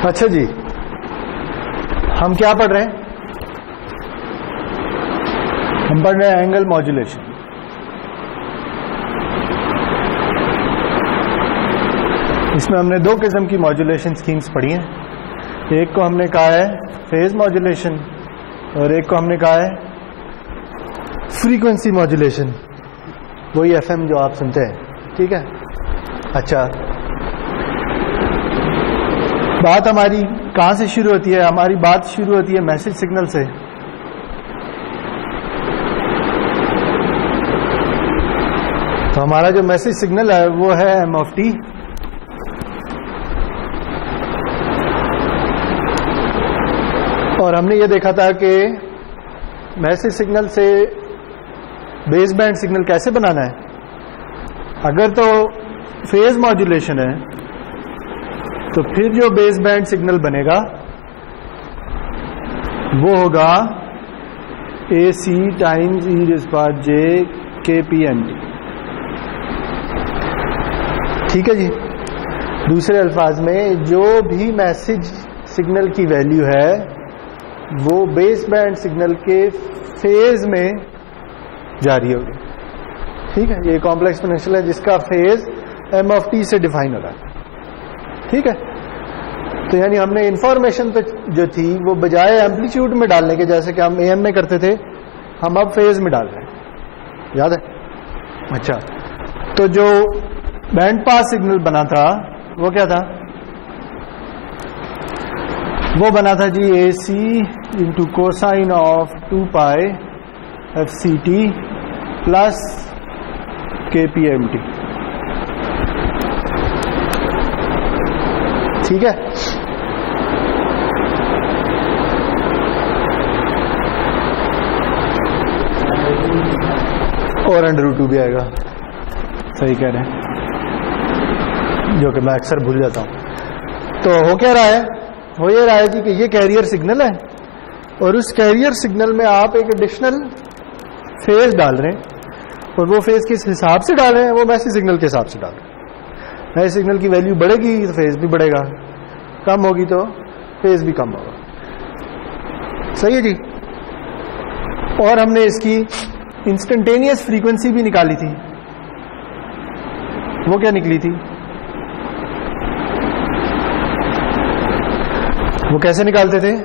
अच्छा जी, हम क्या पढ़ रहे हैं? हम पढ़ रहे हैं एंगल मॉड्यूलेशन। इसमें हमने दो किस्म की मॉड्यूलेशन स्कीम्स पढ़ी हैं। एक को हमने कहा है फेज मॉड्यूलेशन और एक को हमने कहा है फ्रीक्वेंसी मॉड्यूलेशन, वही एफएम जो आप सुनते हैं। ठीक है, अच्छा, बात हमारी कहां से शुरू होती है? हमारी बात शुरू होती है मैसेज सिग्नल से। तो हमारा जो मैसेज सिग्नल है वो है एम ऑफ टी। और हमने ये देखा था कि मैसेज सिग्नल से बेस बैंड सिग्नल कैसे बनाना है। अगर तो फेज मॉड्यूलेशन है तो फिर जो बेस बैंड सिग्नल बनेगा वो होगा ए सी टाइम्स ई rays power j k P N T. ठीक है जी। दूसरे अल्फाज में जो भी मैसेज सिग्नल की वैल्यू है वो बेस बैंड सिग्नल के फेज में जारी होगी। ठीक है, ये कॉम्प्लेक्स एक्सपोनेंशियल है जिसका फेज एम ऑफ टी से डिफाइन होगा। ठीक है, तो यानी हमने इंफॉर्मेशन तो जो थी वो बजाय एम्पलीट्यूड में डालने के, जैसे कि हम एएम में करते थे, हम अब फेज में डाल रहे हैं। याद है? अच्छा, तो जो बैंड पास सिग्नल बना था वो क्या था? वो बना था जी A C into cosine of 2 pi F C T plus K P M T. ठीक है, और √2 भी आएगा। सही कह रहे हैं, जो कि मैं अक्सर भूल जाता हूं। तो हो क्या रहा है? हो ये रहा है जी कि ये कैरियर सिग्नल है और उस कैरियर सिग्नल में आप एक एडिशनल फेज डाल रहे हैं। और वो फेज किस हिसाब से डाल रहे हैं? वो मैसेज सिग्नल के हिसाब से डाल रहे हैं। मैसेज सिग्नल की वैल्यू बढ़ेगी तो फेज भी बढ़ेगा, कम होगी तो फेज भी कम होगा। सही है जी। और हमने इसकी इंस्टेंटेनियस फ्रीक्वेंसी भी निकाली थी। वो क्या निकली थी? वो कैसे निकालते थे?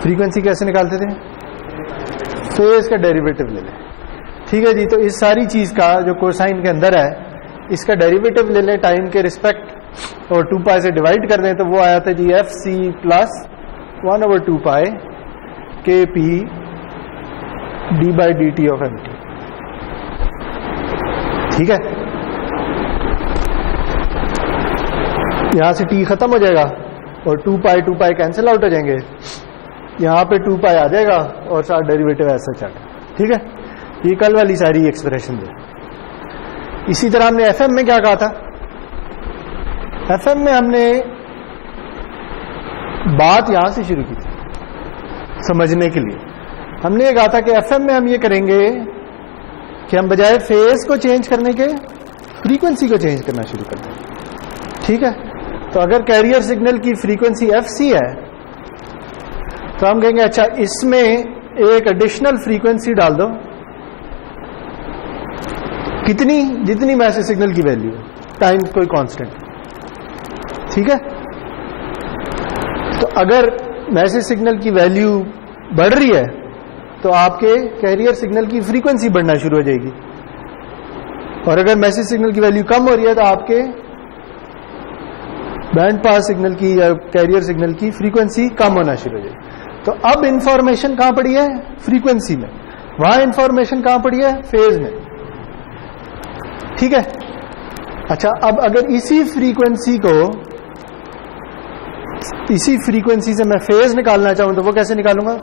फ्रीक्वेंसी कैसे निकालते थे? फेज का डेरिवेटिव ले लें। ठीक है जी। तो इस सारी चीज का जो कोसाइन के अंदर है इसका डेरिवेटिव ले लें टाइम के रिस्पेक्ट और 2 पाई से डिवाइड कर दें, तो वो आया था जी F C plus 1/2 pi k p d by d t of m T. ठीक है, यहां से टी खत्म हो जाएगा और 2 पाई कैंसिल आउट हो जाएंगे। यहां पे 2 पाई आ जाएगा और सारा डेरिवेटिव ऐसा चलेगा। ठीक है, ये कल वाली सारी एक्सप्रेशन है। इसी तरह हमने एफएम में क्या कहा था? एफएम में हमने बात यहां से शुरू की थी समझने के लिए। हमने ये कहा था कि एफएम में हम ये करेंगे कि हम बजाय फेज को चेंज करने के फ्रीक्वेंसी को चेंज करना शुरू करते हैं। ठीक है, तो अगर कैरियर सिग्नल की फ्रीक्वेंसी एफ सी है तो हम कहेंगे अच्छा इसमें एक एडिशनल फ्रीक्वेंसी डाल दो। कितनी? जितनी मैसेज सिग्नल की वैल्यू है, टाइम कोई कांस्टेंट। ठीक है, तो अगर मैसेज सिग्नल की वैल्यू बढ़ रही है तो आपके कैरियर सिग्नल की फ्रीक्वेंसी बढ़ना शुरू हो जाएगी, और अगर मैसेज सिग्नल की वैल्यू कम हो रही है तो आपके बैंड पास सिग्नल की या कैरियर सिग्नल की फ्रीक्वेंसी कम होना शुरू हो जाएगी। तो अब इंफॉर्मेशन कहां पड़ी है? फ्रीक्वेंसी में। वहां इंफॉर्मेशन कहां पड़ी है? फेज में। ठीक है, अच्छा, अब अगर इसी फ्रीक्वेंसी से मैं फेज निकालना चाहूं तो वो कैसे निकालूंगा?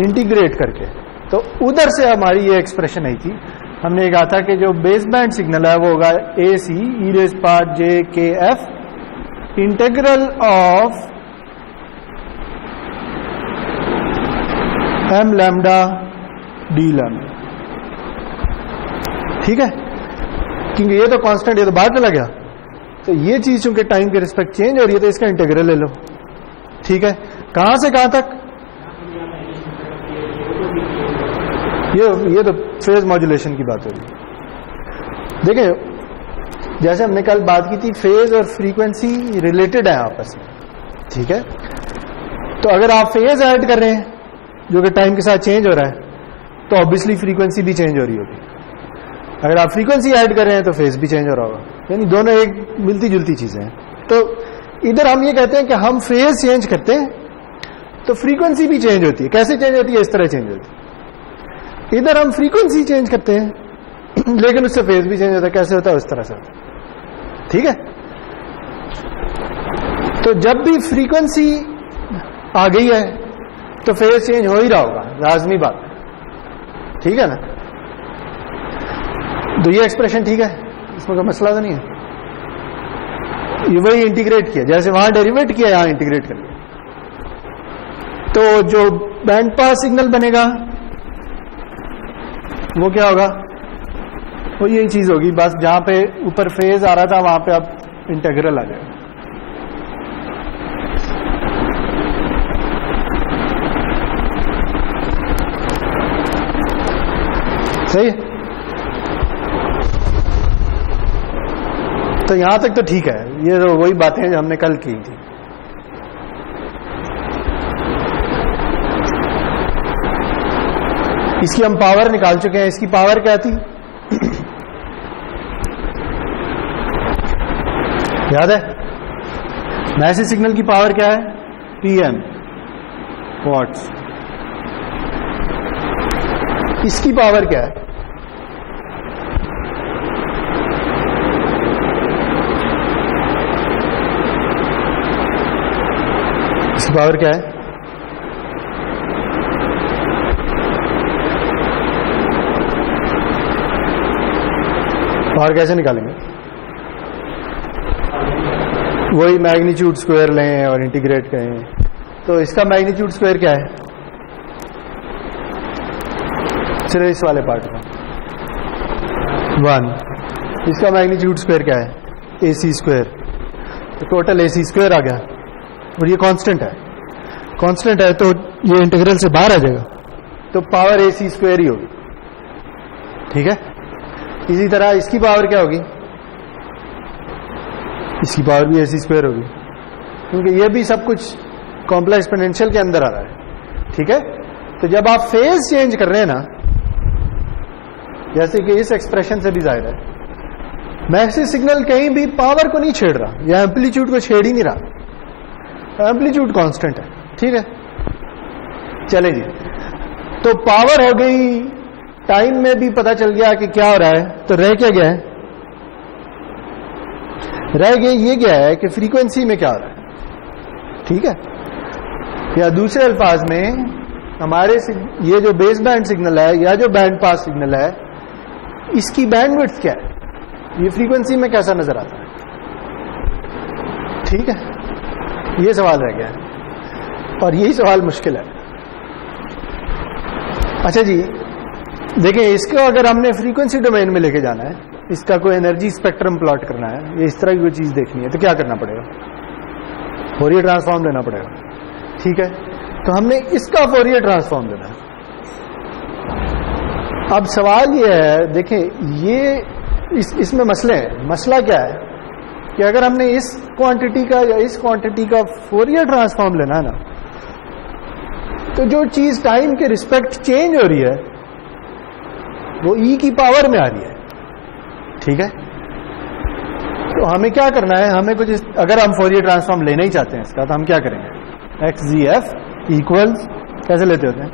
इंटीग्रेट करके। तो उधर से हमारी ये एक्सप्रेशन आई थी। हमने कहा था कि जो बेस बैंड सिग्नल है वो होगा ए सी ई rays power j k f integral of m lambda d lambda. ठीक है, क्योंकि ये तो कांस्टेंट, ये तो बाहर चला गया। तो ये चीज चूंकि टाइम के रिस्पेक्ट चेंज हो रही है तो इसका इंटीग्रल ले लो, ठीक है। कहां से कहां तक? ये तो फेज मॉड्यूलेशन की बात हो रही है। देखिए जैसे हमने कल बात की थी, फेज और फ्रीक्वेंसी रिलेटेड है आपस में, ठीक है। तो अगर आप फेज ऐड कर रहे हैं जो कि टाइम के साथ चेंज हो रहा है, तो ऑब्वियसली फ्रीक्वेंसी भी चेंज हो रही होगी। अगर आप फ्रीक्वेंसी ऐड कर रहे हैं तो फेज भी चेंज हो रहा होगा, यानी दोनों एक मिलती जुलती चीजें हैं। तो इधर हम ये कहते हैं कि हम फेज चेंज करते हैं तो फ्रीक्वेंसी भी चेंज होती है। कैसे चेंज होती है? इस तरह चेंज होती है। इधर हम फ्रीक्वेंसी चेंज करते हैं लेकिन उससे फेज भी चेंज होता है। कैसे होता है? उस तरह से होता है, ठीक है। तो जब भी फ्रीक्वेंसी आ गई है तो फेज चेंज हो ही रहा होगा, लाजमी बात, ठीक है ना। तो ये एक्सप्रेशन ठीक है, इसमें कोई मसला तो नहीं है। ये वही इंटीग्रेट किया, जैसे वहां डेरिवेट किया यहां इंटीग्रेट कर लिया। तो जो बैंड पास सिग्नल बनेगा वो क्या होगा? वो यही चीज होगी, बस जहां पे ऊपर फेज आ रहा था वहां पे अब इंटीग्रल आ जाएगा। सही। तो यहां तक तो ठीक है, ये तो वही बातें जो हमने कल की थी। इसकी हम पावर निकाल चुके हैं। इसकी पावर क्या थी? याद है? मैसेज सिग्नल की पावर क्या है? PM watts. इसकी पावर क्या है? इसकी पावर क्या है? पावर कैसे निकालेंगे? वही मैग्नीट्यूड स्क्वायर लें और इंटीग्रेट करें। तो इसका मैग्नीट्यूड स्क्वायर क्या है? सिर्फ इस वाले पार्ट का 1। इसका मैग्नीट्यूड स्क्वायर क्या है? AC square. तो टोटल AC स्क्वायर आ गया और ये कांस्टेंट है। कांस्टेंट है तो ये इंटीग्रल से बाहर आ जाएगा, तो पावर AC स्क्वायर ही होगी, ठीक है। इसी तरह इसकी पावर क्या होगी? इसकी पावर भी AC स्क्वायर होगी, क्योंकि ये भी सब कुछ कॉम्प्लेक्स एक्सपोनेंशियल के अंदर आ रहा है, ठीक है। तो जब आप फेज चेंज कर रहे हैं ना, जैसे कि इस एक्सप्रेशन से भी जाहिर है, मैसेज सिग्नल कहीं भी पावर को नहीं छेड़ रहा या एम्पलीट्यूड को छेड़ ही नहीं रहा, एम्पलीट्यूड कांस्टेंट है, ठीक है। चले जी, तो पावर हो गई, टाइम में भी पता चल गया कि क्या हो रहा है। तो रह क्या गया है? रह गया ये क्या है कि फ्रीक्वेंसी में क्या हो रहा है, ठीक है। या दूसरे अल्फाज में हमारे ये जो बेस बैंड सिग्नल है या जो बैंड पास सिग्नल है, इसकी बैंडविड्थ क्या है? ये फ्रीक्वेंसी में कैसा नजर आता है, ठीक है। ये सवाल रह गया है और यही सवाल मुश्किल है। अच्छा जी, देखिए, इसको अगर हमने फ्रीक्वेंसी डोमेन में लेके जाना है, इसका कोई एनर्जी स्पेक्ट्रम प्लॉट करना है, ये इस तरह की कोई चीज देखनी है, तो क्या करना पड़ेगा? फोरियर ट्रांसफॉर्म लेना पड़ेगा, ठीक है। तो हमने इसका फोरियर ट्रांसफॉर्म लेना है। अब सवाल ये है, देखें, ये इसमें मसले हैं। मसला क्या है कि अगर हमने इस क्वांटिटी का या इस क्वांटिटी का फोरियर ट्रांसफॉर्म लेना है ना, तो जो चीज टाइम के रिस्पेक्ट चेंज हो रही है वो E की पावर में आ रही है, ठीक है। तो हमें क्या करना है? हमें कुछ अगर हम फोरियर ट्रांसफॉर्म लेना ही चाहते हैं इसका, तो हम क्या करेंगे? XGF इक्वल्स कैसे लेते होते हैं?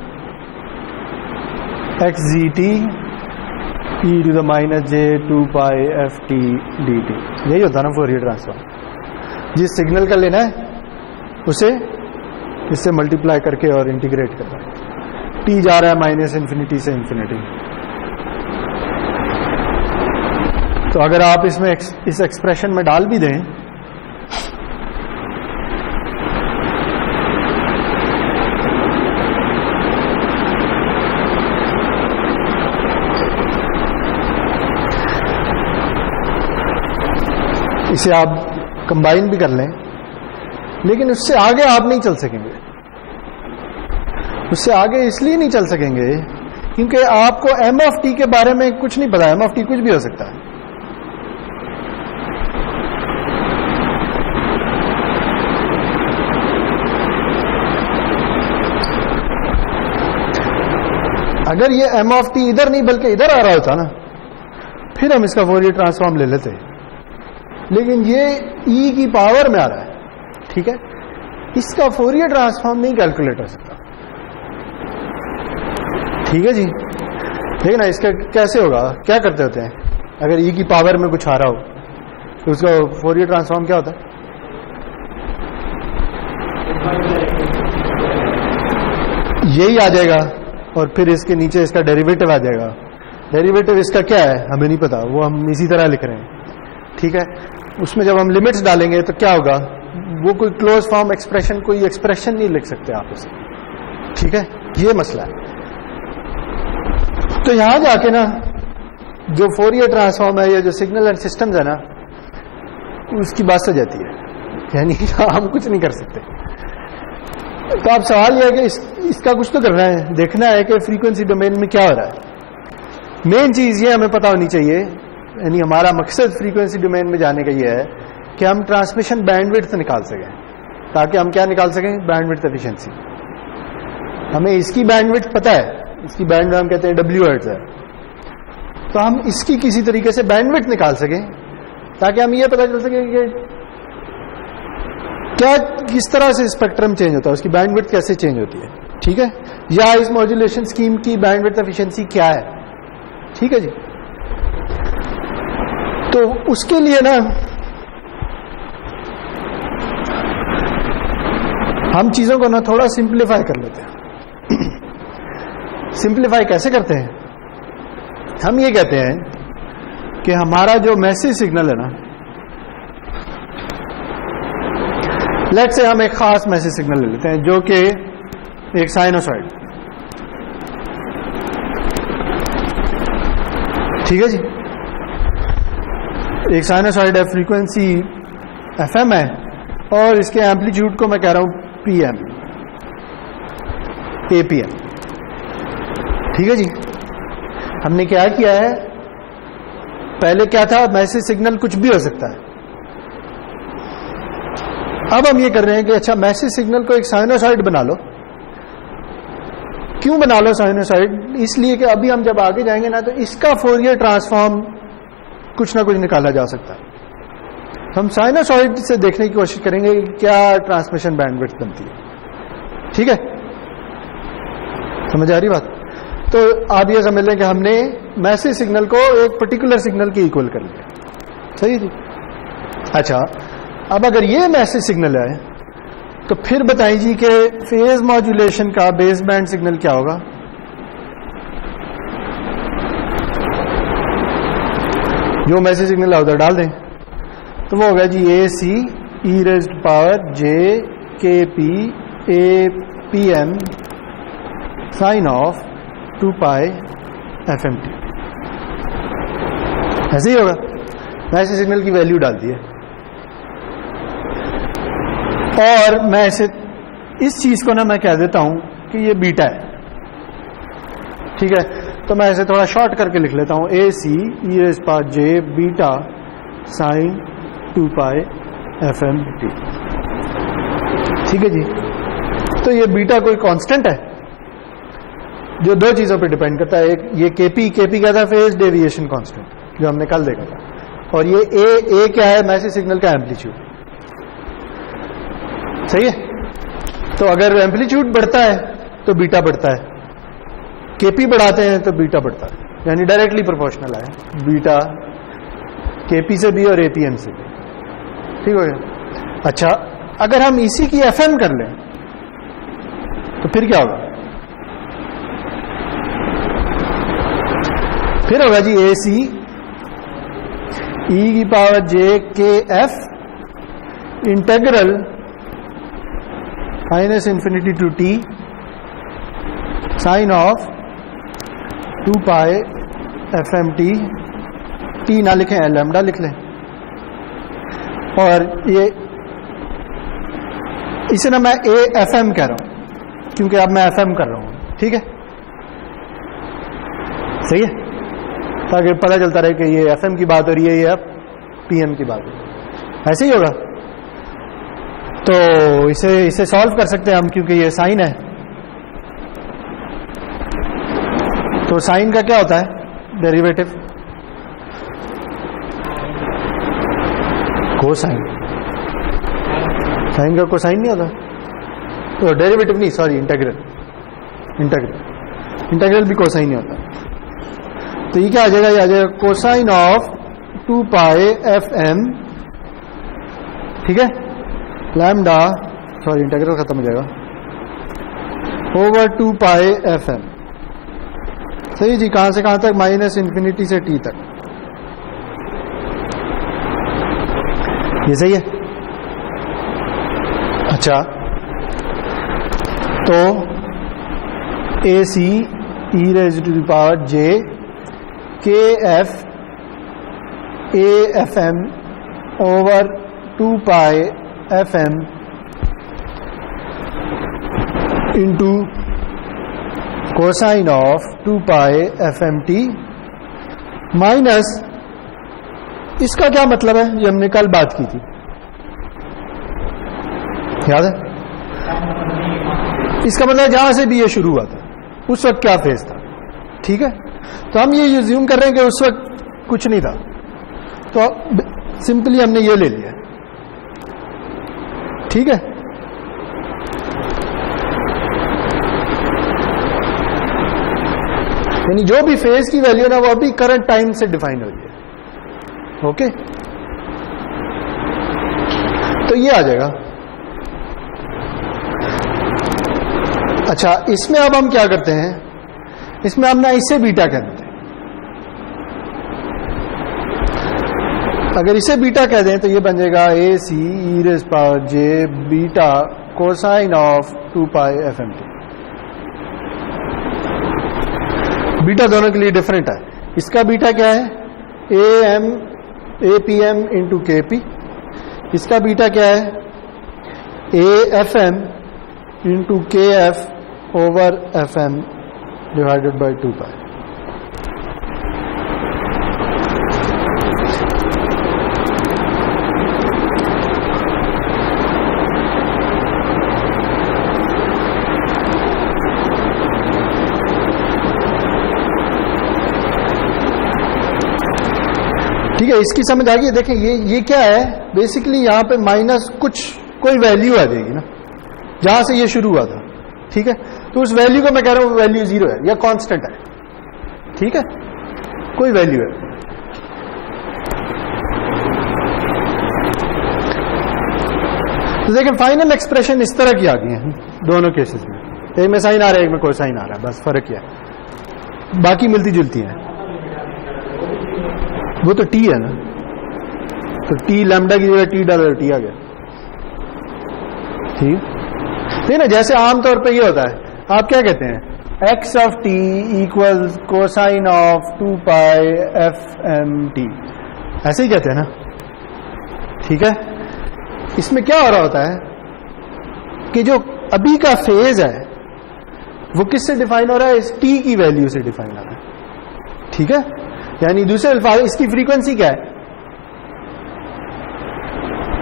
XGT e⁻j2π ft dt। यही होता है ना फोरियर ट्रांसफॉर्म। जिस सिग्नल का लेना है उसे इससे मल्टीप्लाई करके और इंटीग्रेट करना है। t जा रहा है -∞ से इंफिनिटी। तो अगर आप इसमें इस एक्सप्रेशन में डाल भी दें, इसे आप कंबाइन भी कर लें, लेकिन उससे आगे आप नहीं चल सकेंगे। उससे आगे इसलिए नहीं चल सकेंगे क्योंकि आपको एम ऑफ टी के बारे में कुछ नहीं पता। एम ऑफ टी कुछ भी हो सकता है। अगर ये एम ऑफ टी इधर नहीं बल्कि इधर आ रहा होता ना, फिर हम इसका फोरियर ट्रांसफॉर्म ले लेते, लेकिन ये ई की पावर में आ रहा है, ठीक है। इसका फोरियर ट्रांसफॉर्म नहीं कैलकुलेट हो सकता, ठीक है जी। देखिए ना, इसका कैसे होगा, क्या करते होते हैं अगर ई की पावर में कुछ आ रहा हो तो उसका फोरियर ट्रांसफॉर्म क्या होता है? यही आ जाएगा और फिर इसके नीचे इसका डेरिवेटिव आ जाएगा। डेरिवेटिव इसका क्या है हमें नहीं पता, वो हम इसी तरह लिख रहे हैं, ठीक है। उसमें जब हम लिमिट्स डालेंगे तो क्या होगा, वो कोई क्लोज फॉर्म एक्सप्रेशन, कोई एक्सप्रेशन नहीं लिख सकते आप उसे, ठीक है। ये मसला है। तो यहां जाके ना जो फोरियर ट्रांसफॉर्म है या जो सिग्नल एंड सिस्टम्स है ना, उसकी बात हो जाती है, यानी हम कुछ नहीं कर सकते। तो आप सवाल यह है कि इसका कुछ तो करना है, देखना है कि फ्रीक्वेंसी डोमेन में क्या हो रहा है। मेन चीज ये हमें पता होनी चाहिए, यानी हमारा मकसद फ्रीक्वेंसी डोमेन में जाने का ये है कि हम ट्रांसमिशन बैंडविड्थ निकाल सकें, ताकि हम क्या निकाल सकें, बैंडविड्थ एफिशिएंसी। हमें इसकी बैंडविड्थ पता है, इसकी बैंड हम कहते हैं डब्ल्यू हर्ट्ज है, तो हम इसकी किसी तरीके से बैंडविड्थ निकाल सकें ताकि हम ये पता चल सके कि क्या, किस तरह से स्पेक्ट्रम चेंज होता है, उसकी बैंडविड्थ कैसे चेंज होती है, ठीक है, या इस मॉड्यूलेशन स्कीम की बैंडविड्थ एफिशिएंसी क्या है, ठीक है जी। तो उसके लिए ना हम चीजों को ना थोड़ा सिंप्लीफाई कर लेते हैं। सिंप्लीफाई कैसे करते हैं, हम ये कहते हैं कि हमारा जो मैसेज सिग्नल है ना, लेट्स से हम एक खास मैसेज सिग्नल ले लेते हैं जो कि एक साइनोसॉइड, ठीक है जी। एक साइनोसॉइड है, फ्रीक्वेंसी एफएम है और इसके एम्पलीट्यूड को मैं कह रहा हूं पीएम, एपीएम, ठीक है जी। हमने क्या किया है, पहले क्या था, मैसेज सिग्नल कुछ भी हो सकता है। अब हम ये कर रहे हैं कि अच्छा मैसेज सिग्नल को एक साइनोसॉइड बना लो। क्यों बना लो साइनोसॉइड, इसलिए कि अभी हम जब आगे जाएंगे ना तो इसका फोरियर ट्रांसफॉर्म कुछ ना कुछ निकाला जा सकता है। हम साइनोसॉइड से देखने की कोशिश करेंगे कि क्या ट्रांसमिशन बैंडविड्थ बनती है, ठीक है, समझ आ रही बात। तो आप ये समझ लें कि हमने मैसेज सिग्नल को एक पर्टिकुलर सिग्नल के इक्वल कर लिया, सही जी। अच्छा, अब अगर ये मैसेज सिग्नल है तो फिर बताइए कि फेज मॉड्यूलेशन का बेस बैंड सिग्नल क्या होगा। जो मैसेज सिग्नल है उधर डाल दें तो वो होगा जी A C E raised power j k p a p m sine of 2 pi F M t, ऐसे ही होगा। मैसेज सिग्नल की वैल्यू डाल दी है और मैं इस चीज को ना मैं कह देता हूं कि ये बीटा है, ठीक है। तो मैं ऐसे थोड़ा शॉर्ट करके लिख लेता हूं, ए सी ई रेज़ पावर जे beta sine 2 pi F M T, ठीक है जी। तो ये बीटा कोई कांस्टेंट है जो दो चीजों पे डिपेंड करता है। एक ये केपी क्या था, फेज डेविएशन कांस्टेंट, जो हमने कल देखा था, और ये ए क्या है, मैसेज सिग्नल का एम्पलीट्यूड, सही है। तो अगर एम्पलीट्यूड बढ़ता है तो बीटा बढ़ता है, केपी बढ़ाते हैं तो बीटा बढ़ता है, यानी डायरेक्टली प्रोपोर्शनल है बीटा केपी से भी और एपीएम से भी, ठीक हो गया। अच्छा, अगर हम इसी की एफएम कर लें तो फिर क्या होगा, फिर होगा जी ए सी ई की power j k f integral minus infinity to t sine of 2 pi F M t, t ना लिखें लैम्डा लिख लें, और ये इसे ना मैं AFM कह रहा हूं क्योंकि अब मैं FM कर रहा हूं, ठीक है, सही है, ताकि पता चलता रहे कि ये FM की बात हो रही है, ये अब PM की बात हो रही है, ऐसे ही होगा। तो इसे सॉल्व कर सकते हैं हम, क्योंकि ये साइन है। तो साइन का क्या होता है डेरिवेटिव? कोसाइन। साइन का कोसाइन नहीं होता, तो डेरिवेटिव नहीं, सॉरी, इंटीग्रल भी कोसाइन नहीं होता। तो ये क्या आ जाएगा? ये आ जाएगा कोसाइन ऑफ 2 पाई FM, ठीक है, लैम्डा, सॉरी इंटीग्रल खत्म हो जाएगा, ओवर 2 पाई FM। सही जी, कहां से कहां तक? माइनस इन्फिनिटी से T तक। ये सही है। अच्छा, तो AC e raised to the power j kF AFM over 2 pi FM into cosine of 2 pi FMT minus, इसका क्या मतलब है? ये हमने कल बात की थी, याद है? इसका मतलब जहां से भी ये शुरू हुआ था उस वक्त क्या फेज था, ठीक है। तो हम ये यूज्यूम कर रहे हैं कि उस वक्त कुछ नहीं था, तो सिंपली हमने ये ले लिया, ठीक है। यानी जो भी फेज की वैल्यू ना वो अभी करंट टाइम से डिफाइन हो रही है, ओके। तो ये आ जाएगा। अच्छा, इसमें अब हम क्या करते हैं? इसमें हम ना इसे बीटा कह देते हैं। अगर इसे बीटा कह दें तो ये बन जाएगा AC e raised power j beta cosine of 2 pi FMT। Beta दोनों के लिए डिफरेंट है। इसका बीटा क्या है? APM into KP। इसका बीटा क्या है? AFM into KF over FM divided by 2 पाई। ठीक है, इसकी समझ आ गई। देखें ये क्या है? बेसिकली यहां पे माइनस कोई वैल्यू आ जाएगी ना जहां से ये शुरू हुआ था, ठीक है। तो उस वैल्यू को मैं कह रहा हूं वैल्यू 0 है या कांस्टेंट है, ठीक है, कोई वैल्यू है। तो देखें फाइनल एक्सप्रेशन इस तरह की आ गई है दोनों केसेस में, एक में साइन आ रहा है, एक में कोसाइन आ रहा है, बस फर्क क्या है, बाकी मिलती जुलती है। वो तो T है ना, तो T लैम्डा की जगह T डालो, T आ गया, ठीक है ना। जैसे आमतौर पे ये होता है, आप क्या कहते हैं? x of t equals cosine of 2 pi FMT, ऐसे ही कहते हैं ना, ठीक है। इसमें क्या हो रहा होता है कि जो अभी का फेज है वो किससे डिफाइन हो रहा है? इस t की वैल्यू से डिफाइन हो रहा है, ठीक है। यानी दूसरे अल्फाज, इसकी फ्रीक्वेंसी क्या है?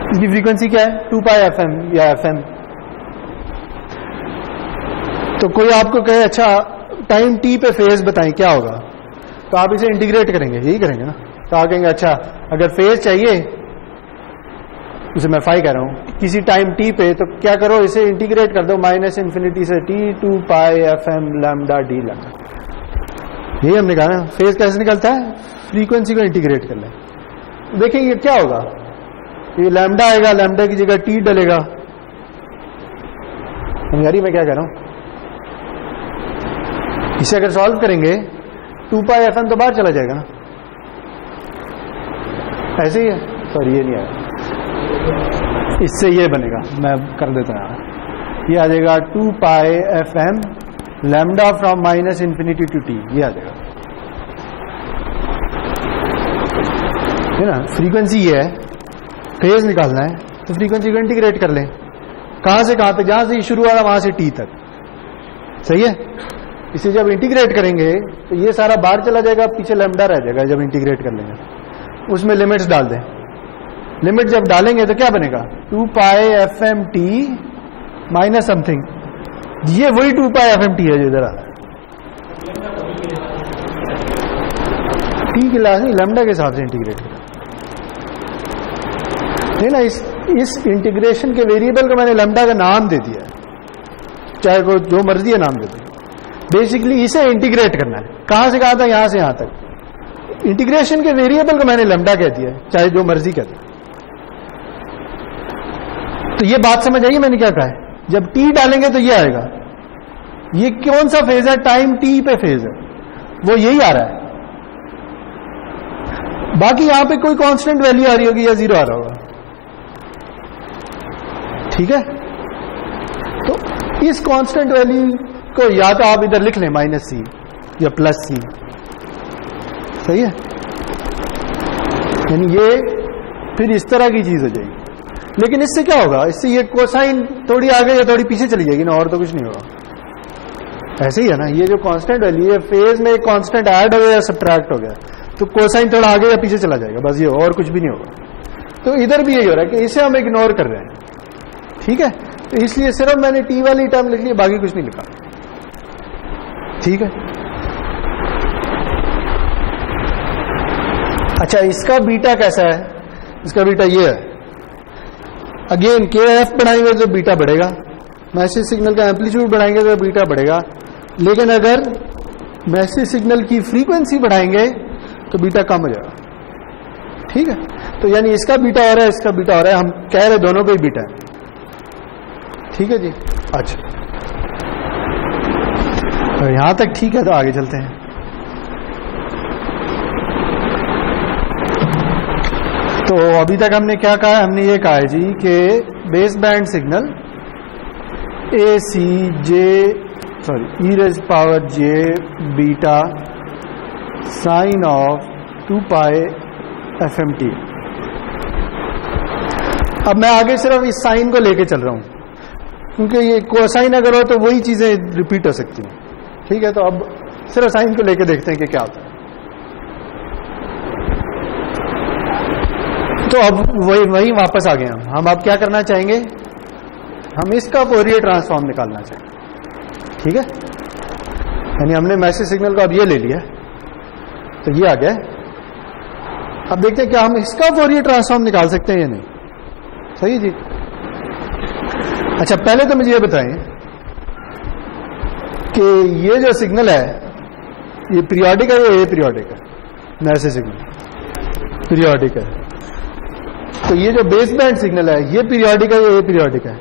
इसकी फ्रीक्वेंसी क्या है? 2 पाई FM या FM। तो कोई आपको कहे अच्छा टाइम t पे फेज बताएं क्या होगा, तो आप इसे इंटीग्रेट करेंगे, यही करेंगे ना। तो आप कहेंगे अच्छा अगर फेज चाहिए, इसे मैं फाई कह रहा हूं, किसी टाइम t पे, तो क्या करो, इसे इंटीग्रेट कर दो माइनस इन्फिनिटी से t 2 pi FM lambda d lambda. यही हमने कहा ना, फेज कैसे निकलता है? फ्रीक्वेंसी को इंटीग्रेट कर लें। देखिए ये क्या होगा, ये लैम्डा आएगा, लैम्डा की जगह T डलेगा। यारी मैं क्या कह रहा हूं, इसे अगर सॉल्व करेंगे 2 पाई FM तो बाहर चला जाएगा ना, ऐसे ही है। सॉरी ये नहीं आएगा, इससे ये बनेगा, मैं कर देता हूं, ये आ जाएगा 2 pi FM lambda from minus infinity to T, ये आ जाएगा, है ना। फ्रीक्वेंसी ये है, फेज निकालना है तो फ्रीक्वेंसी को इंटीग्रेट कर लें। कहां से कहां तक? जहां से शुरू हुआ वहां से टी तक, सही है। इसे जब इंटीग्रेट करेंगे तो ये सारा बाहर चला जाएगा, पीछे लैम्डा रह जाएगा। जब इंटीग्रेट कर लेंगे उसमें लिमिट्स डाल दें। लिमिट जब डालेंगे तो क्या बनेगा? 2 पाई FMT माइनस समथिंग। ये वही 2 पाई FMT है जो इधर आ रहा है। टी की लाज नहीं, लैम्डा के हिसाब से इंटीग्रेट करें। नहीं ना, इस इंटीग्रेशन के वेरिएबल को मैंने लैम्डा का नाम दे दिया है, चाहे को जो मर्जी है नाम दे दिया। बेसिकली इसे इंटीग्रेट करना है। कहां से कहां तक? यहां से यहां तक। इंटीग्रेशन के वेरिएबल को मैंने लैम्डा कह दिया है, चाहे जो मर्जी कह दिया। तो ये बात समझ आइए मैंने क्या कहा है? जब टी डालेंगे तो ये आएगा। ये कौन सा फेज है? टाइम टी पे फेज है, वो यही आ रहा है। बाकी यहां पे कोई कांस्टेंट वैल्यू आ रही होगी या जीरो आ रहा होगा, ठीक है। तो इस कांस्टेंट वैल्यू को या तो आप इधर लिख लें -c या +c, सही है। यानी ये फिर इस तरह की चीज हो जाएगी। लेकिन इससे क्या होगा? इससे ये कोसाइन थोड़ी आगे या थोड़ी पीछे चली जाएगी ना, और तो कुछ नहीं होगा। ऐसे ही है ना, ये जो कांस्टेंट वैल्यू है, फेज में एक कांस्टेंट ऐड हो गया या सब्ट्रैक्ट हो गया तो कोसाइन थोड़ा आगे या पीछे चला जाएगा, बस ये, और कुछ भी नहीं होगा। तो इधर भी यही हो रहा है कि इसे हम इग्नोर कर रहे हैं, ठीक है। तो इसलिए सिर्फ मैंने टी वाली टर्म लिख ली, बाकी कुछ नहीं लिखा, ठीक है। अच्छा, इसका बीटा कैसा है? इसका बीटा ये है। अगेन KF बढ़ाएंगे तो बीटा बढ़ेगा, मैसेज सिग्नल का एम्पलीट्यूड बढ़ाएंगे तो बीटा बढ़ेगा। लेकिन अगर मैसेज सिग्नल की फ्रीक्वेंसी बढ़ाएंगे तो बीटा कम हो जाएगा, ठीक है। तो यानी इसका बीटा हो रहा है, इसका बीटा हो रहा है, हम कह रहे दोनों पे ही बीटा है, ठीक है जी। अच्छा, तो यहां तक ठीक है, तो आगे चलते हैं। तो अभी तक हमने क्या कहा? हमने ये कहा है जी कि base band signal e⁻j beta sine of 2 pi FMT। अब मैं आगे सिर्फ इस साइन को लेके चल रहा हूं, क्योंकि ये कोसाइन अगर हो तो वही चीजें रिपीट हो सकती हैं, ठीक है। तो अब सिर्फ साइन को लेके देखते हैं कि क्या होता है। तो अब वही वापस आ गए हम अब क्या करना चाहेंगे? हम इसका फोरियर ट्रांसफॉर्म निकालना चाहेंगे, ठीक है। यानी हमने मैसेज सिग्नल को अब ये ले लिया, तो ये आ गया। अब देखते हैं क्या हम इसका फोरियर ट्रांसफॉर्म निकाल सकते हैं या नहीं, सही जी। अच्छा, पहले तो मुझे ये बताएं कि ये जो सिग्नल है ये पीरियोडिक है या पीरियोडिक है? मैसेज सिग्नल पीरियोडिक है। तो ये जो बेस बैंड सिग्नल है ये पीरियोडिक है या ये पीरियोडिक है?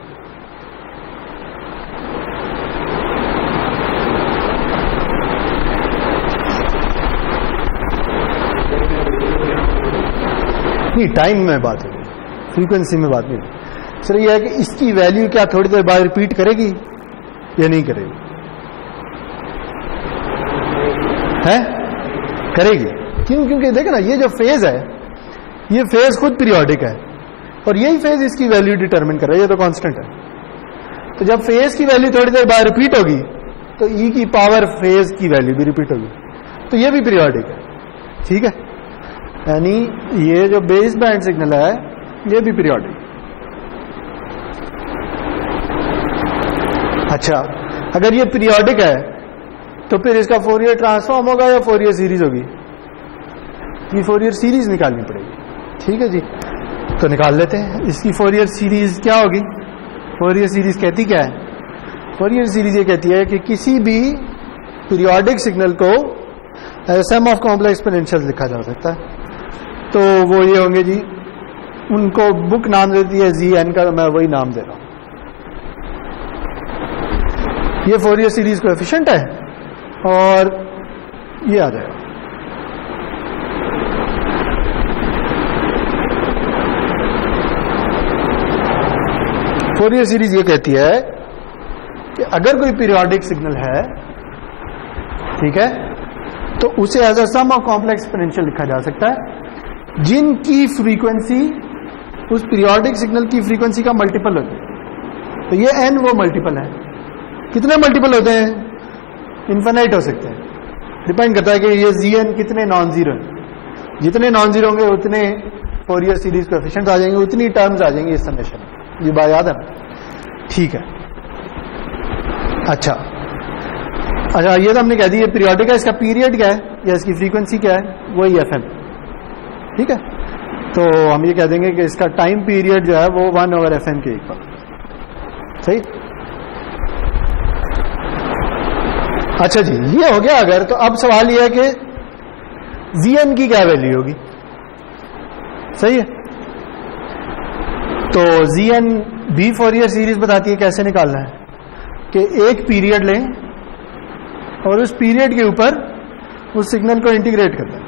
नहीं, टाइम में बात हो रही, फ्रीक्वेंसी में बात नहीं। सिर्फ यह है कि इसकी वैल्यू क्या थोड़ी देर बाद रिपीट करेगी या नहीं करेगी? है, करेगी। क्यों? क्योंकि देखो ना, ये जो फेज है ये फेज खुद पीरियोडिक है और यही फेज इसकी वैल्यू डिटरमिन कर रहा है, ये तो कांस्टेंट है। तो जब फेज की वैल्यू थोड़ी देर बाद रिपीट होगी तो ई की पावर फेज की वैल्यू भी रिपीट होगी, तो ये भी पीरियोडिक है, ठीक है। यानी ये जो बेस बैंड सिग्नल है ये भी पीरियोडिक। अच्छा, अगर ये पीरियोडिक है तो फिर इसका फोरियर ट्रांसफॉर्म होगा या फोरियर सीरीज होगी? ये फोरियर सीरीज निकालनी पड़ेगी, ठीक है जी। तो निकाल लेते हैं। इसकी फोरियर सीरीज क्या होगी? फोरियर सीरीज कहती क्या है? फोरियर सीरीज ये कहती है कि किसी भी पीरियोडिक सिग्नल को सम ऑफ कॉम्प्लेक्स एक्सपोनेंशियल्स लिखा जा सकता है। तो वो ये होंगे जी, उनको बुक नाम देती है Zn का, मैं वही नाम दे रहा हूं। ये फोरियर सीरीज कोएफिशिएंट है और ये आ जाएगा। फोरियर सीरीज ये कहती है कि अगर कोई पीरियोडिक सिग्नल है, ठीक है, तो उसे as a sum of complex exponential लिखा जा सकता है जिनकी फ्रीक्वेंसी उस पीरियोडिक सिग्नल की फ्रीक्वेंसी का मल्टीपल होता है। तो ये n वो मल्टीपल है। कितने मल्टीपल होते हैं? इन्फिनाइट हो सकते हैं। डिपेंड करता है कि ये Gn कितने नॉन जीरो हैं। जितने नॉन जीरो होंगे उतने फोरियर सीरीज कोएफिशिएंट्स आ जाएंगे, उतनी टर्म्स आ जाएंगी इस समेशन में। ये बात याद है ना? ठीक है। अच्छा, ये तो हमने कह दी ये पीरियोडिक है। इसका पीरियड क्या है या इसकी फ्रीक्वेंसी क्या है? वही FM। ठीक है, तो हम ये कह देंगे कि इसका टाइम पीरियड जो है वो 1/FM के इक्वल। सही। अच्छा जी, ये हो गया अगर। तो अब सवाल ये है कि Gn की क्या वैल्यू होगी? सही है। तो Gn भी फोरियर सीरीज बताती है कैसे निकालना है कि एक पीरियड लें और उस पीरियड के ऊपर उस सिग्नल को इंटीग्रेट कर दें।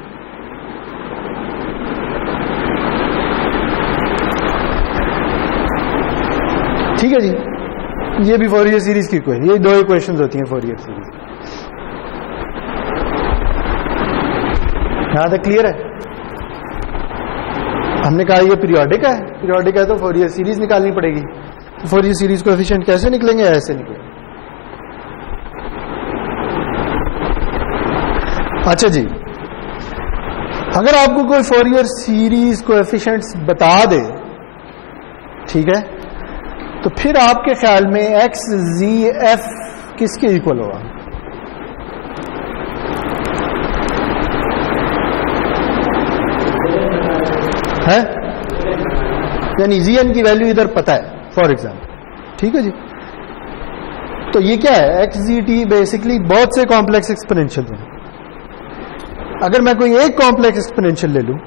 ठीक है जी, ये भी फोरियर सीरीज की इक्वेशन। ये दो इक्वेशंस होती हैं फोरियर सीरीज। यहां तक क्लियर है? हमने कहा ये पीरियोडिक है। पीरियोडिक है तो फोरियर सीरीज निकालनी पड़ेगी। तो फोरियर सीरीज कोएफिशिएंट कैसे निकलेंगे? ऐसे निकलेंगे। अच्छा जी, अगर आपको कोई फोरियर सीरीज कोएफिशिएंट्स बता दे, ठीक है, तो फिर आपके ख्याल में XZF किसके इक्वल होगा? है? यानी Gn की वैल्यू इधर पता है फॉर एग्जाम्पल। ठीक है जी, तो ये क्या है? XZT बेसिकली बहुत से कॉम्प्लेक्स एक्सपोनेंशियल हैं। अगर मैं कोई एक कॉम्प्लेक्स एक्सपोनेंशियल ले लूं,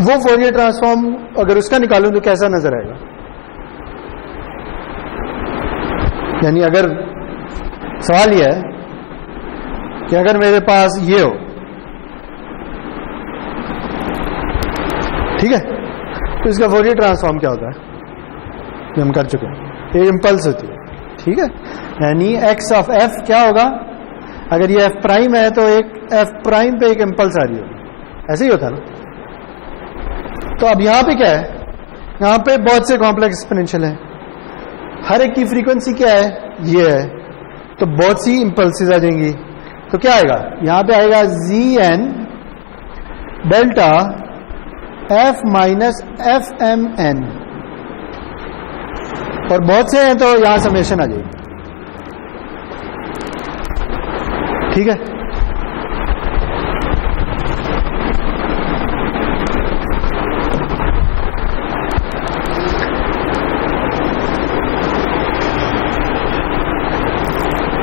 वो फोरियर ट्रांसफॉर्म अगर उसका निकालूं तो कैसा नजर आएगा? यानी अगर सवाल यह है कि अगर मेरे पास ये हो, ठीक है, तो इसका फोरियर ट्रांसफॉर्म क्या होता है? ये हम कर चुके हैं। ये इम्पल्स होती है। ठीक है, यानी x ऑफ f क्या होगा? अगर ये f प्राइम है तो एक f प्राइम पे एक इम्पल्स आ रही होगी। ऐसे ही होता है ना? तो अब यहां पे क्या है? यहां पे बहुत से कॉम्प्लेक्स एक्सपोनेंशियल हैं। हर एक की फ्रीक्वेंसी क्या है? ये है। तो बहुत सी इंपल्सेस आ जाएंगी। तो क्या आएगा? यहां पे आएगा Gn delta f minus FMN, और बहुत से हैं तो यहां समेशन आ जाएगी। ठीक है,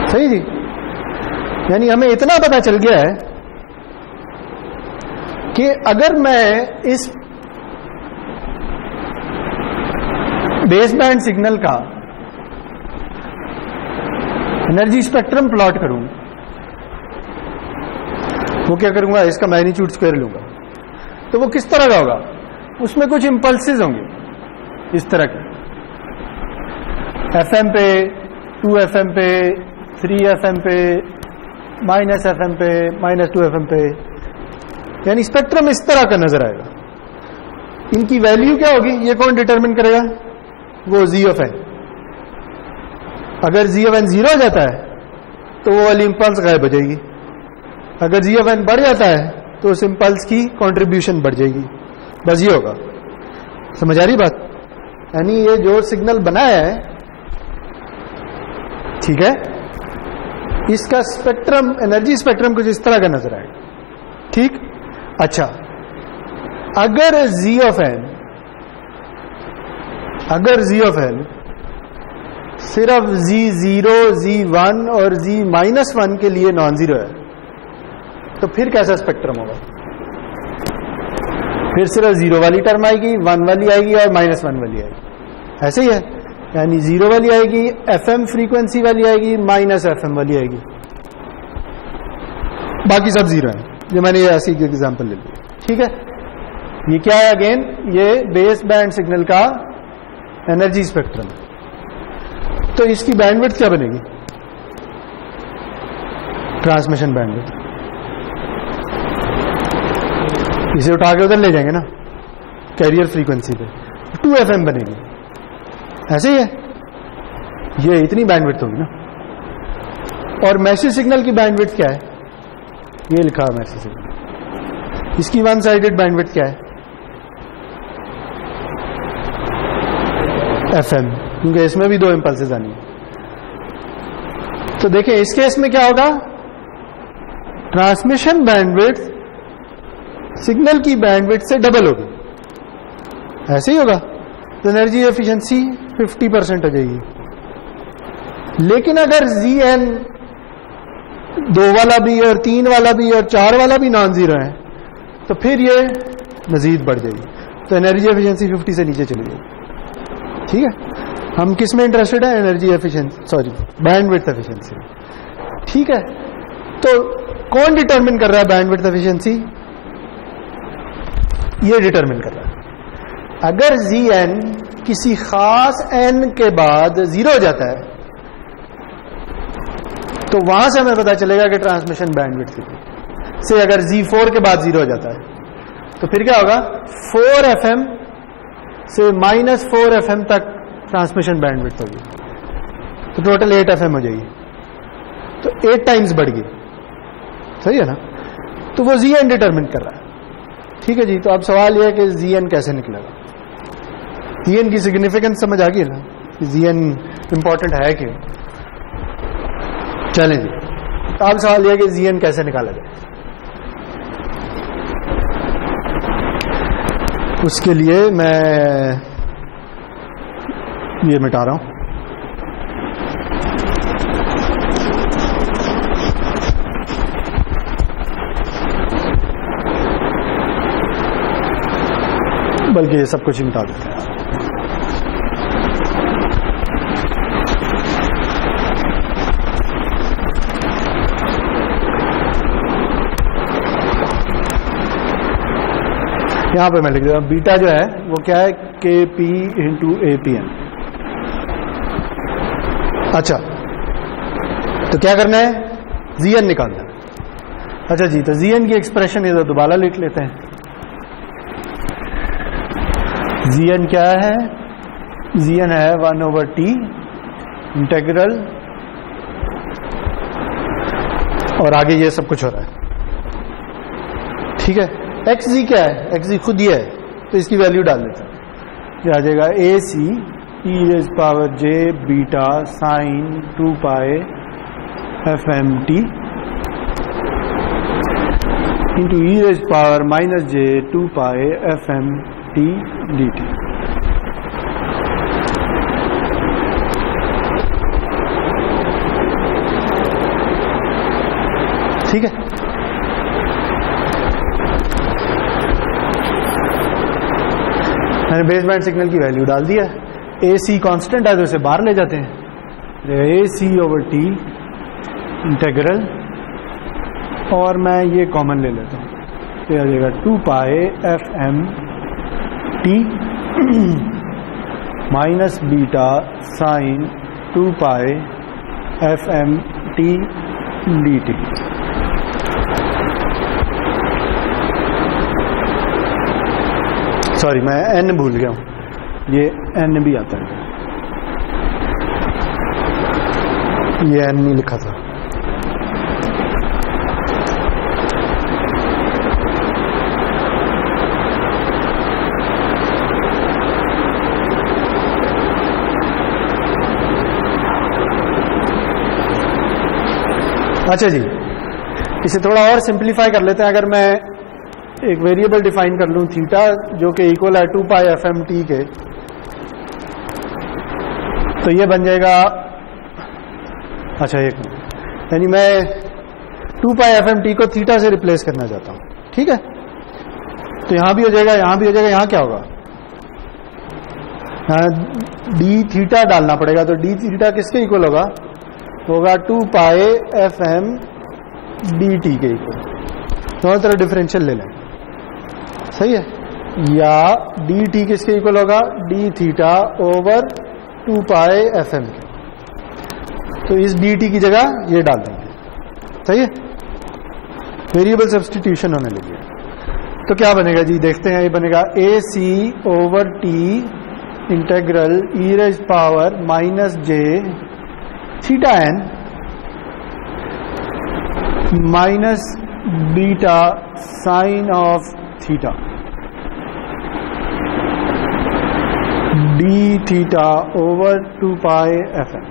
सही जी। यानी हमें इतना पता चल गया है कि अगर मैं इस बेस बैंड सिग्नल का एनर्जी स्पेक्ट्रम प्लॉट करूं, वो क्या करूंगा? इसका मैग्नीट्यूड स्क्वायर लूंगा। तो वो किस तरह का होगा? उसमें कुछ इंपल्सेस होंगे इस तरह के, FM पे, 2FM पे, 3FM पे, -FM पे, -2FM पे, यानी स्पेक्ट्रम इस तरह का नजर आएगा। इनकी वैल्यू क्या होगी? ये कौन डिटरमिन करेगा? वो G ऑफ n। अगर G ऑफ n 0 हो जाता है तो वो वाली इंपल्स गायब हो जाएगी। अगर G ऑफ n बढ़ जाता है तो उस इंपल्स की कंट्रीब्यूशन बढ़ जाएगी। बस ये होगा। समझ आ रही बात? यानी ये जो सिग्नल बनाया है, ठीक है, इसका स्पेक्ट्रम, एनर्जी स्पेक्ट्रम कुछ इस तरह का नजर आएगा। ठीक। अच्छा, अगर G ऑफ n सिर्फ G0, G1 और G-1 के लिए नॉन जीरो है, तो फिर कैसा स्पेक्ट्रम होगा? फिर सिर्फ 0 वाली टर्म आएगी, 1 वाली आएगी और -1 वाली आएगी। ऐसे ही है, यानी 0 वाली आएगी, FM फ्रीक्वेंसी वाली आएगी, -FM वाली आएगी, बाकी सब 0 है। जो मैंने ये ऐसी एग्जांपल ले ली। ठीक है, ये क्या है? अगेन ये बेस बैंड सिग्नल का एनर्जी स्पेक्ट्रम। तो इसकी बैंडविड्थ क्या बनेगी? Transmission bandwidth. इसे उठा के उधर ले जाएंगे ना, कैरियर फ्रीक्वेंसी पे 2 FM बनेगी, ऐसे ही है, ये इतनी बैंडविड्थ होगी ना। और मैसेज सिग्नल की बैंडविड्थ क्या है, ये लिखा है मैसेज सिग्नल, इसकी वन साइडेड बैंडविड्थ क्या है FM, क्योंकि इसमें भी 2 इंपल्सेस आनी है। तो देखिए इस केस में क्या होगा, ट्रांसमिशन बैंडविड्थ सिग्नल की बैंडविड्थ से डबल होगी, ऐसे ही होगा, तो एनर्जी एफिशिएंसी 50% हो जाएगी। लेकिन अगर ZN 2 वाला भी और 3 वाला भी और 4 वाला भी नॉन जीरो है, तो फिर ये मजीद बढ़ जाएगी, तो एनर्जी एफिशिएंसी 50 से नीचे चली जाएगी। ठीक है, हम किस में इंटरेस्टेड है, energy efficiency, sorry bandwidth efficiency. ठीक है, तो कौन डिटरमिन कर रहा है बैंडविड्थ एफिशिएंसी, ये डिटरमिन कर रहा है। अगर Zn किसी खास n के बाद 0 हो जाता है, तो वहां से हमें पता चलेगा कि ट्रांसमिशन बैंडविड्थ कितनी। से अगर Z4 के बाद 0 हो जाता है, तो फिर क्या होगा, 4 FM से -4 FM तक ट्रांसमिशन बैंडविड्थ होगी, तो टोटल 8 FM हो जाएगी, तो 8 टाइम्स बढ़ गई, सही है ना। तो वो Zn डिटरमिन कर रहा है। ठीक है जी, तो अब सवाल यह है कि Zn कैसे निकलेगा। Zn की सिग्निफिकेंस समझ आ गई ना, Zn इंपॉर्टेंट है कि, चलें जी, तो अब सवाल यह है कि Zn कैसे निकाला जाए। उसके लिए मैं ये मिटा रहा हूं, बल्कि ये सब कुछ ही मिटा देते हैं। यहां पे मैं लिख देता हूं, बीटा जो है वो क्या है, KP × APN। अच्छा, तो क्या करना है, Zn निकालना है। अच्छा जी, तो Zn की एक्सप्रेशन ये दोबारा लिख लेते हैं। Zn क्या है, Zn है 1/T इंटेग्रल, और आगे ये सब कुछ हो रहा है। ठीक है, xg क्या है, xg खुद ही है, तो इसकी वैल्यू डाल देते हैं, ये आ जाएगा AC e⁻j beta sine 2π FMT into e⁻j 2π FMT dt। ठीक है, मैंने बेस बैंड सिग्नल की वैल्यू डाल दिया। AC कांस्टेंट है तो इसे बाहर ले जाते हैं, AC/T इंटेग्रल, और मैं ये कॉमन ले लेता हूँ, तो आ जाएगा 2π FMT minus beta sine 2π FMT dt। Sorry, मैं n भूल गया हूं, ये n भी आता है, ये n नहीं लिखा था। अच्छा जी, इसे थोड़ा और सिंप्लीफाई कर लेते हैं। अगर मैं एक वेरिएबल डिफाइन कर लूं थीटा, जो कि इक्वल है 2π FMT के, तो ये बन जाएगा, अच्छा एक मिनट, यानी मैं 2π FMT को थीटा से रिप्लेस करना चाहता हूं। ठीक है, तो यहां भी हो जाएगा, यहां भी हो जाएगा, यहां क्या होगा, डी थीटा डालना पड़ेगा, तो डी थीटा किसके इक्वल होगा 2π FM dt के इक्वल। दोनों तरह डिफरेंशियल ले लें, सही है, या dt किसके इक्वल होगा, डी थीटा ओवर 2π FM के, तो इस dt की जगह ये डाल देंगे, सही है, वेरिएबल सब्स्टिट्यूशन होने लगी है। तो क्या बनेगा जी, देखते हैं। ये बनेगा A C over T integral E raise power minus J theta N minus beta sine of theta D theta over 2 pi F M.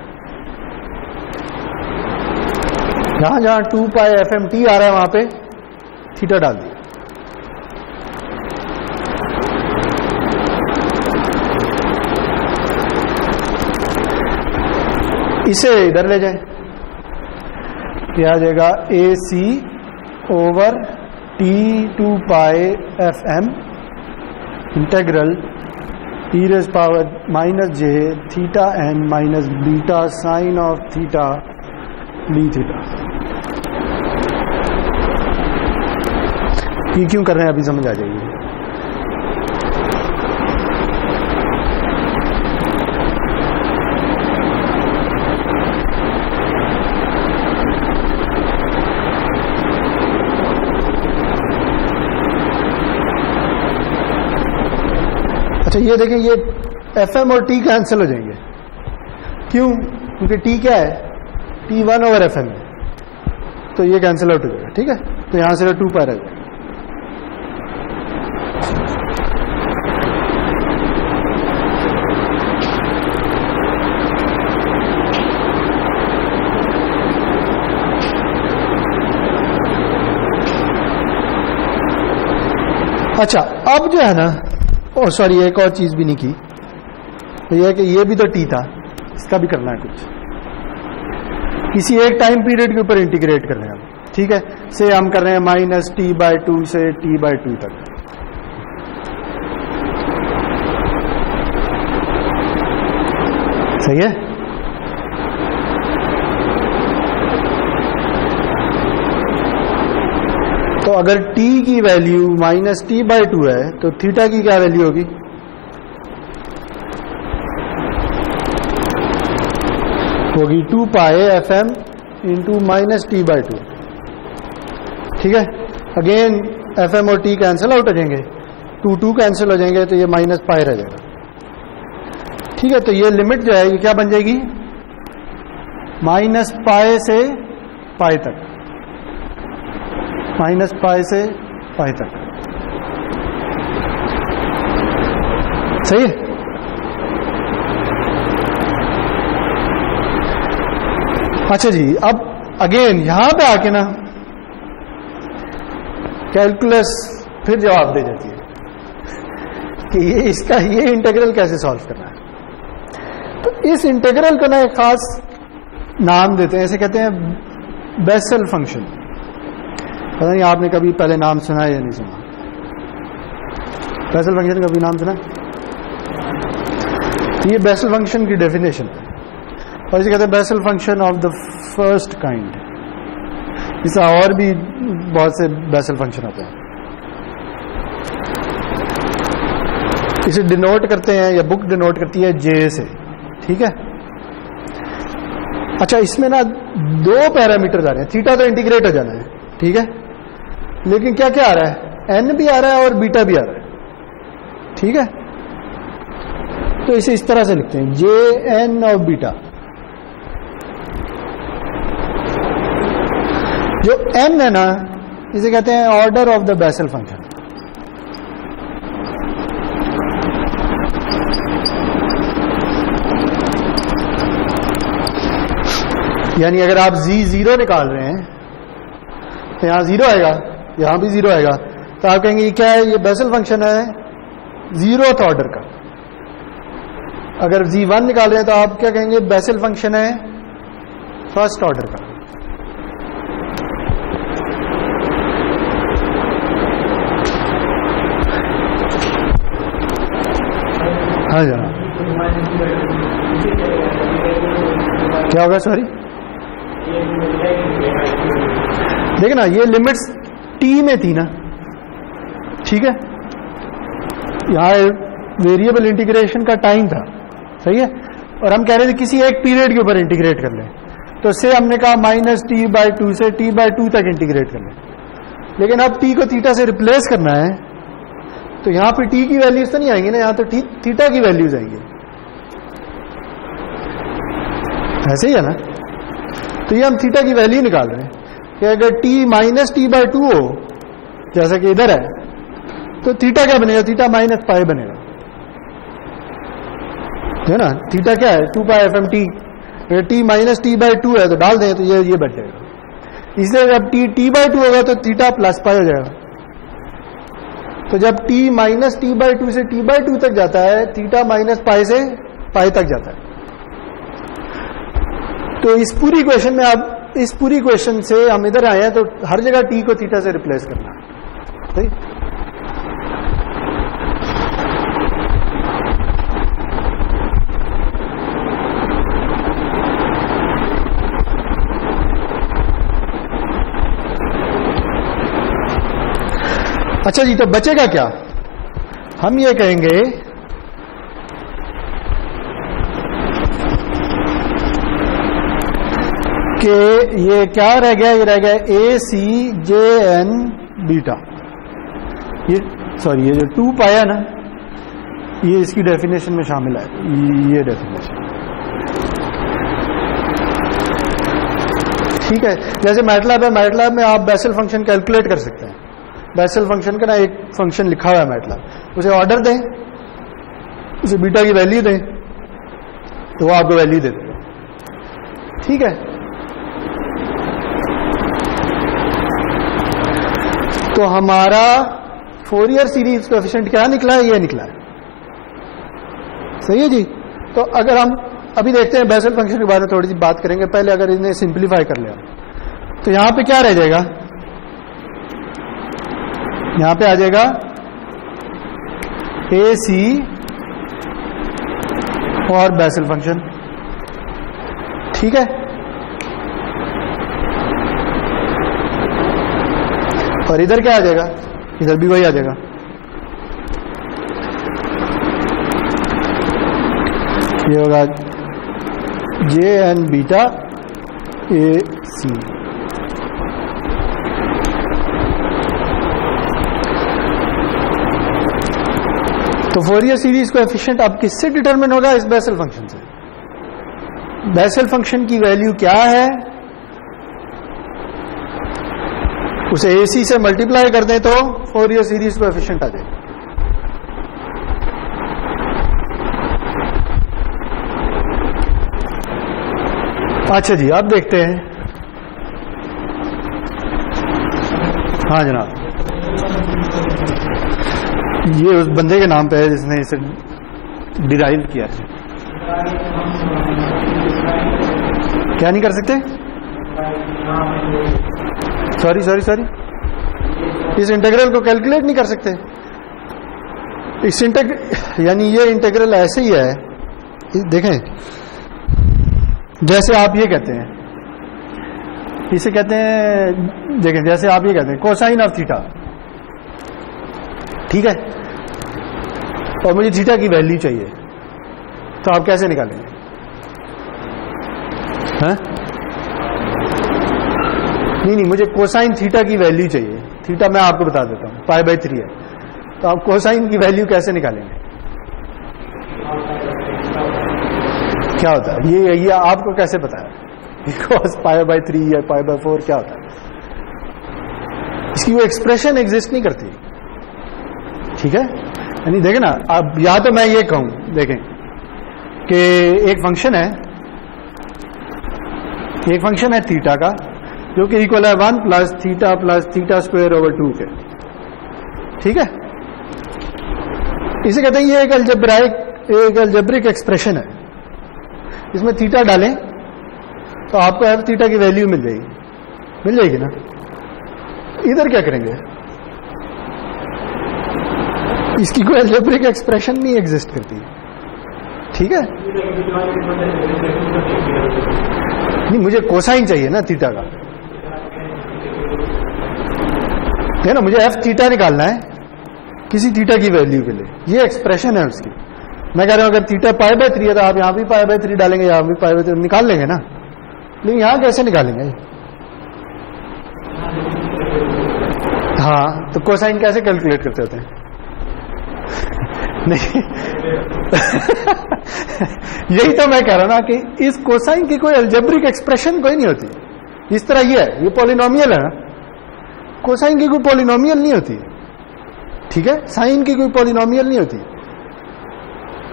जहां जहां 2 पाई एफ एम टी आ रहा है वहां पे थीटा डाल दिया। इसे इधर ले जाए, क्या आ जाएगा A C over T 2 pi F M integral E raise power minus J theta N minus beta sine of theta D theta. ये क्यों कर रहे हैं अभी समझ आ जाएगी। अच्छा ये देखें, ये एफ एम और टी कैंसिल हो जाएंगे। क्यों? क्योंकि टी क्या है, टी 1 ओवर एफ एम है, तो ये कैंसिल आउट हो जाएगा। ठीक है, तो यहां से 2 पाई रह जाएगा। अच्छा अब जो है ना, ओ सॉरी एक और चीज भी नहीं की, तो यह है कि ये भी तो टी था, इसका भी करना है कुछ, किसी एक टाइम पीरियड के ऊपर इंटीग्रेट करना है। ठीक है, से हम कर रहे हैं माइनस टी बाई 2 से टी बाई 2 तक। सही है। तो अगर t की वैल्यू माइनस टी बाई 2 है तो थीटा की क्या वैल्यू होगी? होगी 2 pi F M into minus T by 2। ठीक है, अगेन एफ एम और टी कैंसिल आउट हो जाएंगे, 2 कैंसिल हो जाएंगे, तो ये माइनस पाई रह जाएगा। ठीक है, तो ये लिमिट जो है ये क्या बन जाएगी, माइनस पाई से पाई तक, माइनस पाई से पाई तक। सही है। अच्छा जी, अब अगेन यहां पे आके ना कैलकुलस फिर जवाब दे देती है कि ये इसका ये इंटीग्रल कैसे सॉल्व करना है। तो इस इंटीग्रल को ना एक खास नाम देते हैं, ऐसे कहते हैं बेसल फंक्शन। पता नहीं आपने कभी पहले नाम सुना है या नहीं सुना, बेसल फंक्शन कभी नाम सुना? ये बेसल फंक्शन की डेफिनेशन है, और इसे कहते हैं Bessel function of the first kind. इसका और भी बहुत से बेसल फंक्शन होते हैं। इसे डिनोट करते हैं, या बुक डिनोट करती है जे से। ठीक है। अच्छा, इसमें ना 2 पैरामीटर आ रहे हैं, थीटा तो इंटीग्रेट हो जाना है। ठीक है, लेकिन क्या क्या आ रहा है, एन भी आ रहा है और बीटा भी आ रहा है। ठीक है, तो इसे इस तरह से लिखते हैं, जे एन और बीटा। जो एन है ना, इसे कहते हैं order of the Bessel function. यानी अगर आप z0 निकाल रहे हैं तो यहां 0 आएगा, यहां भी 0 आएगा, तो आप कहेंगे ये क्या है, ये बेसल फंक्शन है 0th ऑर्डर का। अगर z1 निकाल रहे हैं तो आप क्या कहेंगे, बेसल फंक्शन है 1st ऑर्डर का। हाँ जरा क्या होगा, सॉरी देखना, ये लिमिट्स टी में थी ना। ठीक है, यहां वेरिएबल इंटीग्रेशन का टाइम था। सही है, और हम कह रहे थे किसी एक पीरियड के ऊपर इंटीग्रेट कर लें, तो से हमने कहा माइनस टी बाई 2 से टी बाई 2 तक इंटीग्रेट कर लें। लेकिन अब टी को थीटा से रिप्लेस करना है, तो यहां पे टी की वैल्यूज तो नहीं आएंगी ना, यहां तो थीटा की वैल्यूज आएंगी, ऐसे ही है ना। तो ये हम थीटा की वैल्यू निकाल रहे हैं कि अगर t minus T by two हो, जैसा कि इधर है, तो थीटा क्या बनेगा, थीटा माइनस पाई बनेगा, है ना। थीटा क्या है, 2 पाई एफ एम टी। अगर T minus T by two है तो डाल दें तो ये बच जाएगा। इसलिए जब टी बाई टू होगा तो थीटा प्लस पाई हो जाएगा। तो जब t minus T by two से टी बाई टू तक जाता है, थीटा माइनस पाई से पाई तक जाता है। तो इस पूरी इक्वेशन में, अब इस पूरी इक्वेशन से हम इधर आए हैं तो हर जगह t को थीटा से रिप्लेस करना है, सही। अच्छा जी, तो बचेगा क्या, हम ये कहेंगे कि ये क्या रह गया, ये रह गया ए सी जे एन बीटा। ये सॉरी, ये जो 2 पाया ना, ये इसकी डेफिनेशन में शामिल है, ये डेफिनेशन, ठीक है। जैसे मैटलैब है, मैटलैब में आप बेसल फंक्शन कैलकुलेट कर सकते हैं। बेसल फंक्शन का ना एक फंक्शन लिखा हुआ है मैटलैब, उसे ऑर्डर दें, उसे बीटा की वैल्यू दें, तो वो आपको वैल्यू दे देगा, ठीक है। तो हमारा फोरियर सीरीज कोएफिशिएंट क्या निकला है, ये निकला है, सही है जी। तो अगर हम अभी देखते हैं बेसल फंक्शन के बारे में थोड़ी सी बात करेंगे, पहले अगर इन्हें सिंप्लीफाई कर लिया तो यहां पे क्या रह जाएगा, यहां पे आ जाएगा ए सी और बेसल फंक्शन, ठीक है। और इधर क्या आ जाएगा, इधर भी वही आ जाएगा, ये होगा जे एन बीटा ए सी। तो फोरियर सीरीज कोएफिशिएंट अब किससे डिटरमिन होगा, इस बेसल फंक्शन से। बेसल फंक्शन की वैल्यू क्या है, उसे AC से मल्टीप्लाई कर दें तो फोरियर सीरीज कोएफिशिएंट आ जाएगा। अच्छा जी, अब देखते हैं, हाँ जनाब, ये उस बंदे के नाम पे है जिसने इसे डिराइव किया है। क्या नहीं कर सकते, सॉरी, इस इंटीग्रल को कैलकुलेट नहीं कर सकते। इस यानी ये इंटीग्रल ऐसे ही है, देखें, जैसे आप ये कहते हैं, इसे कहते हैं, देखें, जैसे आप ये कहते हैं कोसाइन ऑफ थीटा, ठीक है, और मुझे थीटा की वैल्यू चाहिए, तो आप कैसे निकालेंगे, हैं? नहीं, मुझे कोसाइन थीटा की वैल्यू चाहिए। थीटा मैं आपको बता देता हूँ, π/3 है, तो आप कोसाइन की वैल्यू कैसे निकालेंगे, क्या होता है ये आपको कैसे पता है, बिकॉज π/3 या π/4 क्या होता है, इसकी वो एक्सप्रेशन एग्जिस्ट नहीं करती, ठीक है। यानी देखें ना, अब या तो मैं ये कहूं, देखें कि एक फंक्शन है थीटा का, जो कि इक्वल है 1 प्लस थीटा स्क्वायर ओवर 2 के, ठीक है। इसे कहते हैं ये एक अलजेब्रिक एक्सप्रेशन है, इसमें थीटा डालें तो आपको एफ थीटा की वैल्यू मिल जाएगी ना। इधर क्या करेंगे, इसकी कोई अलजेब्रिक एक्सप्रेशन नहीं एग्जिस्ट करती, ठीक है। नहीं, मुझे कोसाइन चाहिए ना थीटा का, है ना, मुझे एफ थीटा निकालना है किसी थीटा की वैल्यू के लिए, ये एक्सप्रेशन है उसकी। मैं कह रहा हूं अगर थीटा π/3 है तो आप यहां भी π/3 डालेंगे, यहां भी π/3 निकाल लेंगे ना, लेकिन यहां कैसे निकालेंगे, हाँ, तो कोसाइन कैसे कैलकुलेट करते होते हैं? नहीं यही तो मैं कह रहा ना कि इस कोसाइन की कोई अलजेब्रिक एक्सप्रेशन कोई नहीं होती। इस तरह ये पॉलिनोमियल है ना, कोसाइन की कोई पॉलिनोमियल नहीं होती, ठीक है। साइन की कोई पॉलिनोमियल नहीं होती,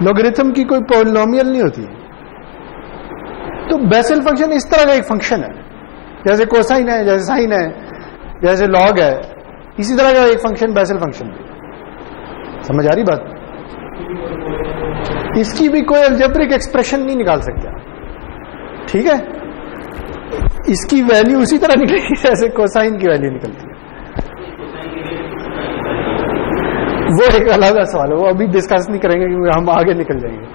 लॉगरिथम की कोई पॉलिनोमियल नहीं होती। तो बेसल फंक्शन इस तरह का एक फंक्शन है, जैसे कोसाइन है, जैसे साइन है, जैसे लॉग है, इसी तरह का एक फंक्शन बेसल फंक्शन है। समझ आ रही बात? इसकी भी कोई अलजेब्रिक एक्सप्रेशन नहीं निकाल सकते, ठीक है। इसकी वैल्यू उसी तरह निकलेगी जैसे कोसाइन की वैल्यू निकलती है। वो एक अलग सवाल है, वो अभी डिस्कस नहीं करेंगे क्योंकि हम आगे निकल जाएंगे।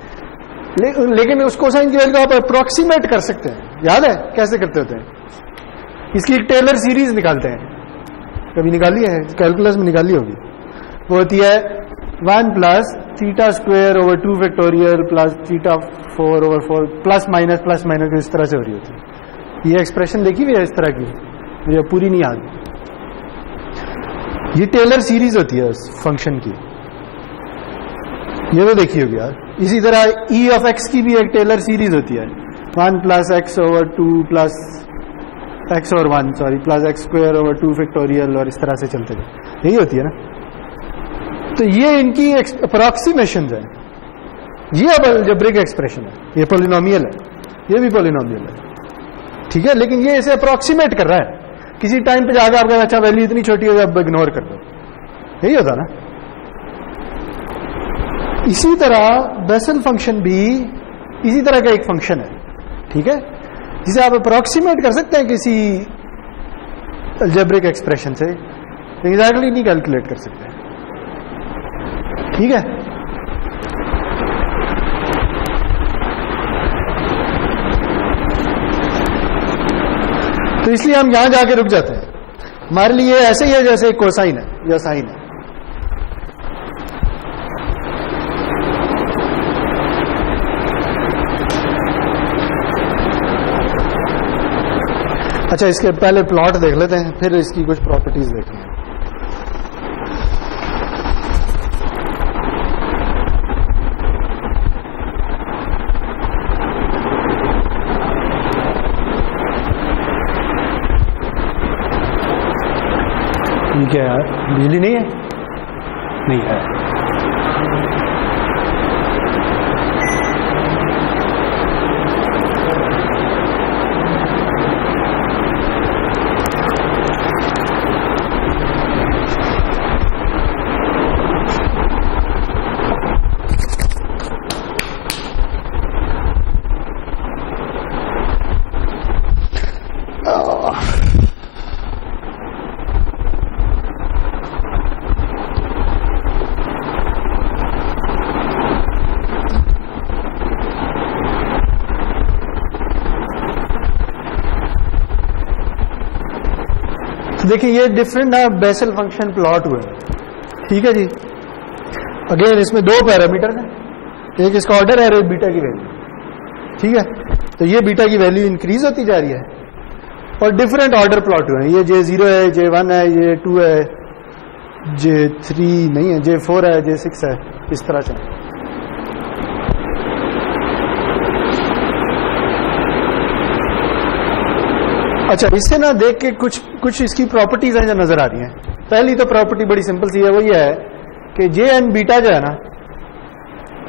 लेकिन उस कोसाइन की वैल्यू को आप अप्रोक्सीमेट कर सकते हैं। याद है कैसे करते होते हैं? इसकी एक टेलर सीरीज निकालते हैं, कभी निकाली है? कैलकुलस में निकाली होगी। वो होती है 1 plus theta square over 2 factorial plus theta 4 over 4 plus minus इस तरह से हो रही होती है। ये एक्सप्रेशन देखी हुई है इस तरह की, मुझे पूरी नहीं याद। ये टेलर सीरीज होती है उस फंक्शन की, ये तो देखी होगी यार। इसी तरह ई ऑफ एक्स की भी एक टेलर सीरीज होती है, 1 plus x over 2 plus x over 1 sorry plus x square over 2 factorial और इस तरह से चलते गए, यही होती है ना। तो ये इनकी अप्रोक्सीमेशन है, ये अब अलजेब्रिक एक्सप्रेशन है, ये पॉलिनोमियल है, ये भी पॉलिनोमियल है, ठीक है। लेकिन ये इसे अप्रोक्सीमेट कर रहा है। किसी टाइम पे जाकर आपका अच्छा वैल्यू इतनी छोटी हो अब इग्नोर कर दो, यही होता ना। इसी तरह बेसल फंक्शन भी इसी तरह का एक फंक्शन है, ठीक है, जिसे आप अप्रोक्सीमेट कर सकते हैं किसी अलजेब्रिक एक्सप्रेशन से, एग्जैक्टली नहीं कैलकुलेट कर सकते, ठीक है। तो इसलिए हम यहां जाके रुक जाते हैं। हमारे लिए ऐसे ही है जैसे कोसाइन है या साइन है। अच्छा, इसके पहले प्लॉट देख लेते हैं, फिर इसकी कुछ प्रॉपर्टीज देखेंगे। क्या यार, बिजली नहीं है? नहीं है। देखिए ये डिफरेंट ना बेसल फंक्शन प्लॉट हुए, ठीक है जी। अगेन इसमें दो पैरामीटर हैं, एक इसका ऑर्डर है और एक बीटा की वैल्यू, ठीक है। तो ये बीटा की वैल्यू इंक्रीज होती जा रही है और डिफरेंट ऑर्डर प्लॉट हुए हैं। ये J0 है, J1 है, J2 है, J3 नहीं है, J4 है, J6 है, इस तरह से। अच्छा, इससे ना देख के कुछ इसकी प्रॉपर्टीज हैं जो नजर आ रही हैं। पहली तो प्रॉपर्टी बड़ी सिंपल सी है, वो ये है कि जे एंड बीटा जो है ना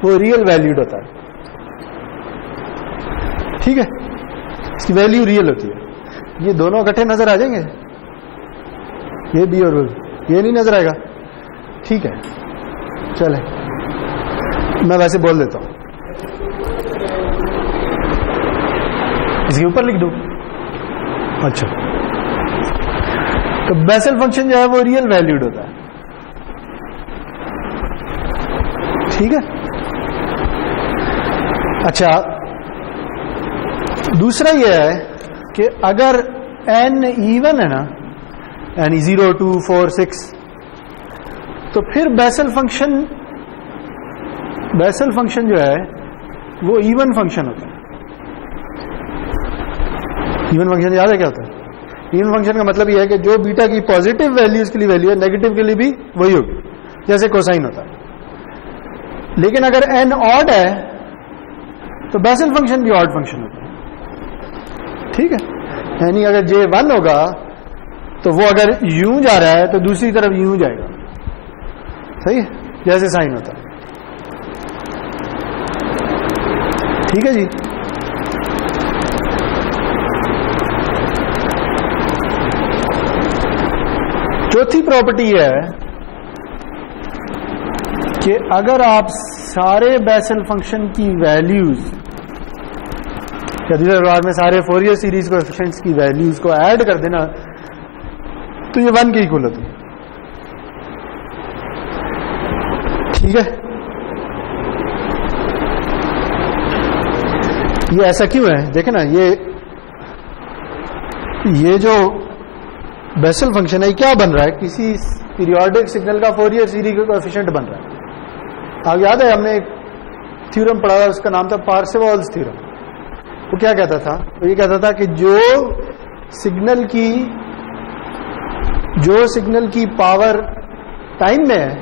वो रियल वैल्यूड होता है, ठीक है, इसकी वैल्यू रियल होती है। ये दोनों इकट्ठे नजर आ जाएंगे, ये बी और ये नहीं नजर आएगा, ठीक है। चले मैं वैसे बोल देता हूं, इसके ऊपर लिख दूं। अच्छा, तो बेसल फंक्शन जो है वो रियल वैल्यूड होता है, ठीक है। अच्छा, दूसरा यह है कि अगर n इवन है ना, यानी 0, 2, 4, 6, तो फिर बेसल फंक्शन जो है वो इवन फंक्शन होता है। इवन फंक्शन याद है क्या होता है? इवन फंक्शन का मतलब यह है कि जो बीटा की पॉजिटिव वैल्यूज के लिए वैल्यू है, नेगेटिव के लिए भी वही होगी, जैसे कोसाइन होता है। लेकिन अगर n ऑड है तो बेसल फंक्शन भी ऑड फंक्शन होता है, ठीक है। यानी अगर j 1 होगा तो वो अगर यूं जा रहा है तो दूसरी तरफ यूं जाएगा, सही है, जैसे साइन होता है, ठीक है जी। चौथी प्रॉपर्टी है कि अगर आप सारे बेसल फंक्शन की वैल्यूज या दूसरे बार में सारे फोरियर सीरीज कोएफिशिएंट्स की वैल्यूज को ऐड कर देना तो ये 1 के इक्वल होती है, ठीक है। ये ऐसा क्यों है, देखे ना, ये जो बेसल फंक्शन है क्या बन रहा है, किसी पीरियोडिक सिग्नल का फोरियर सीरीज का कोएफिशिएंट बन रहा है। आप याद है हमने एक थ्योरम पढ़ा था, उसका नाम था पार्सेवल्स थ्योरम। वो क्या कहता था, वो ये कहता था कि जो सिग्नल की पावर टाइम में है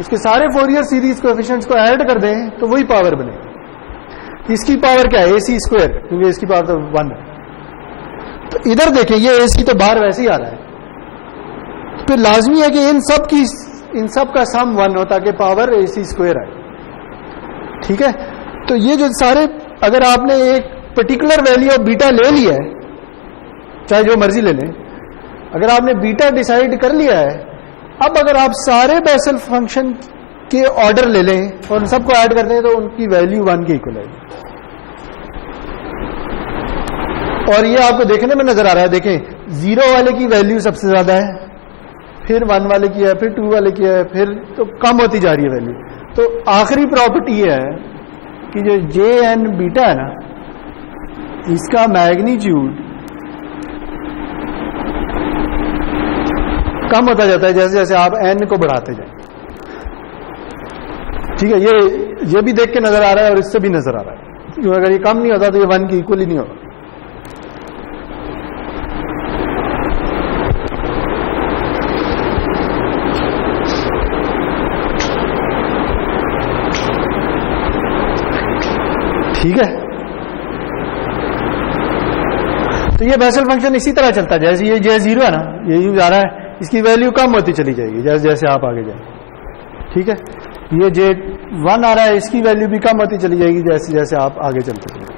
उसके सारे फोरियर सीरीज कोएफिशिएंट्स को ऐड कर दें तो वही पावर बनेगी। इसकी पावर क्या है, AC स्क्वायर, क्योंकि इसकी पावर तो 1 है। तो इधर देखें, ये AC तो बाहर वैसे ही आ रहा है, तो फिर लाजमी है कि इन सब का सम 1 हो ताकि पावर AC स्क्वायर आए, ठीक है। तो ये जो सारे, अगर आपने एक पर्टिकुलर वैल्यू ऑफ बीटा ले लिया है, चाहे जो मर्जी ले लें, अगर आपने बीटा डिसाइड कर लिया है, अब अगर आप सारे बेसल फंक्शन के ऑर्डर ले लें और उन सबको ऐड कर दें तो उनकी वैल्यू 1 के इक्वल आएगी। और ये आपको देखने में नजर आ रहा है, देखें 0 वाले की वैल्यू सबसे ज्यादा है, फिर 1 वाले की है, फिर 2 वाले की है, फिर तो कम होती जा रही है वैल्यू। तो आखिरी प्रॉपर्टी ये है कि जो JN बीटा है ना, इसका मैग्नीट्यूड कम होता जाता है जैसे जैसे आप n को बढ़ाते जाए, ठीक है। ये भी देख के नजर आ रहा है और इससे भी नजर आ रहा है, क्योंकि अगर ये कम नहीं होता तो ये 1 की इक्वल ही नहीं होगा। ठीक है, तो ये बेसल फंक्शन इसी तरह चलता है, जैसे ये J0 है ना, ये यूं जा रहा है, इसकी वैल्यू कम होती चली जाएगी जैसे जैसे आप आगे जाए, ठीक है। ये J1 आ रहा है, इसकी वैल्यू भी कम होती चली जाएगी जैसे जैसे आप आगे चलते चले।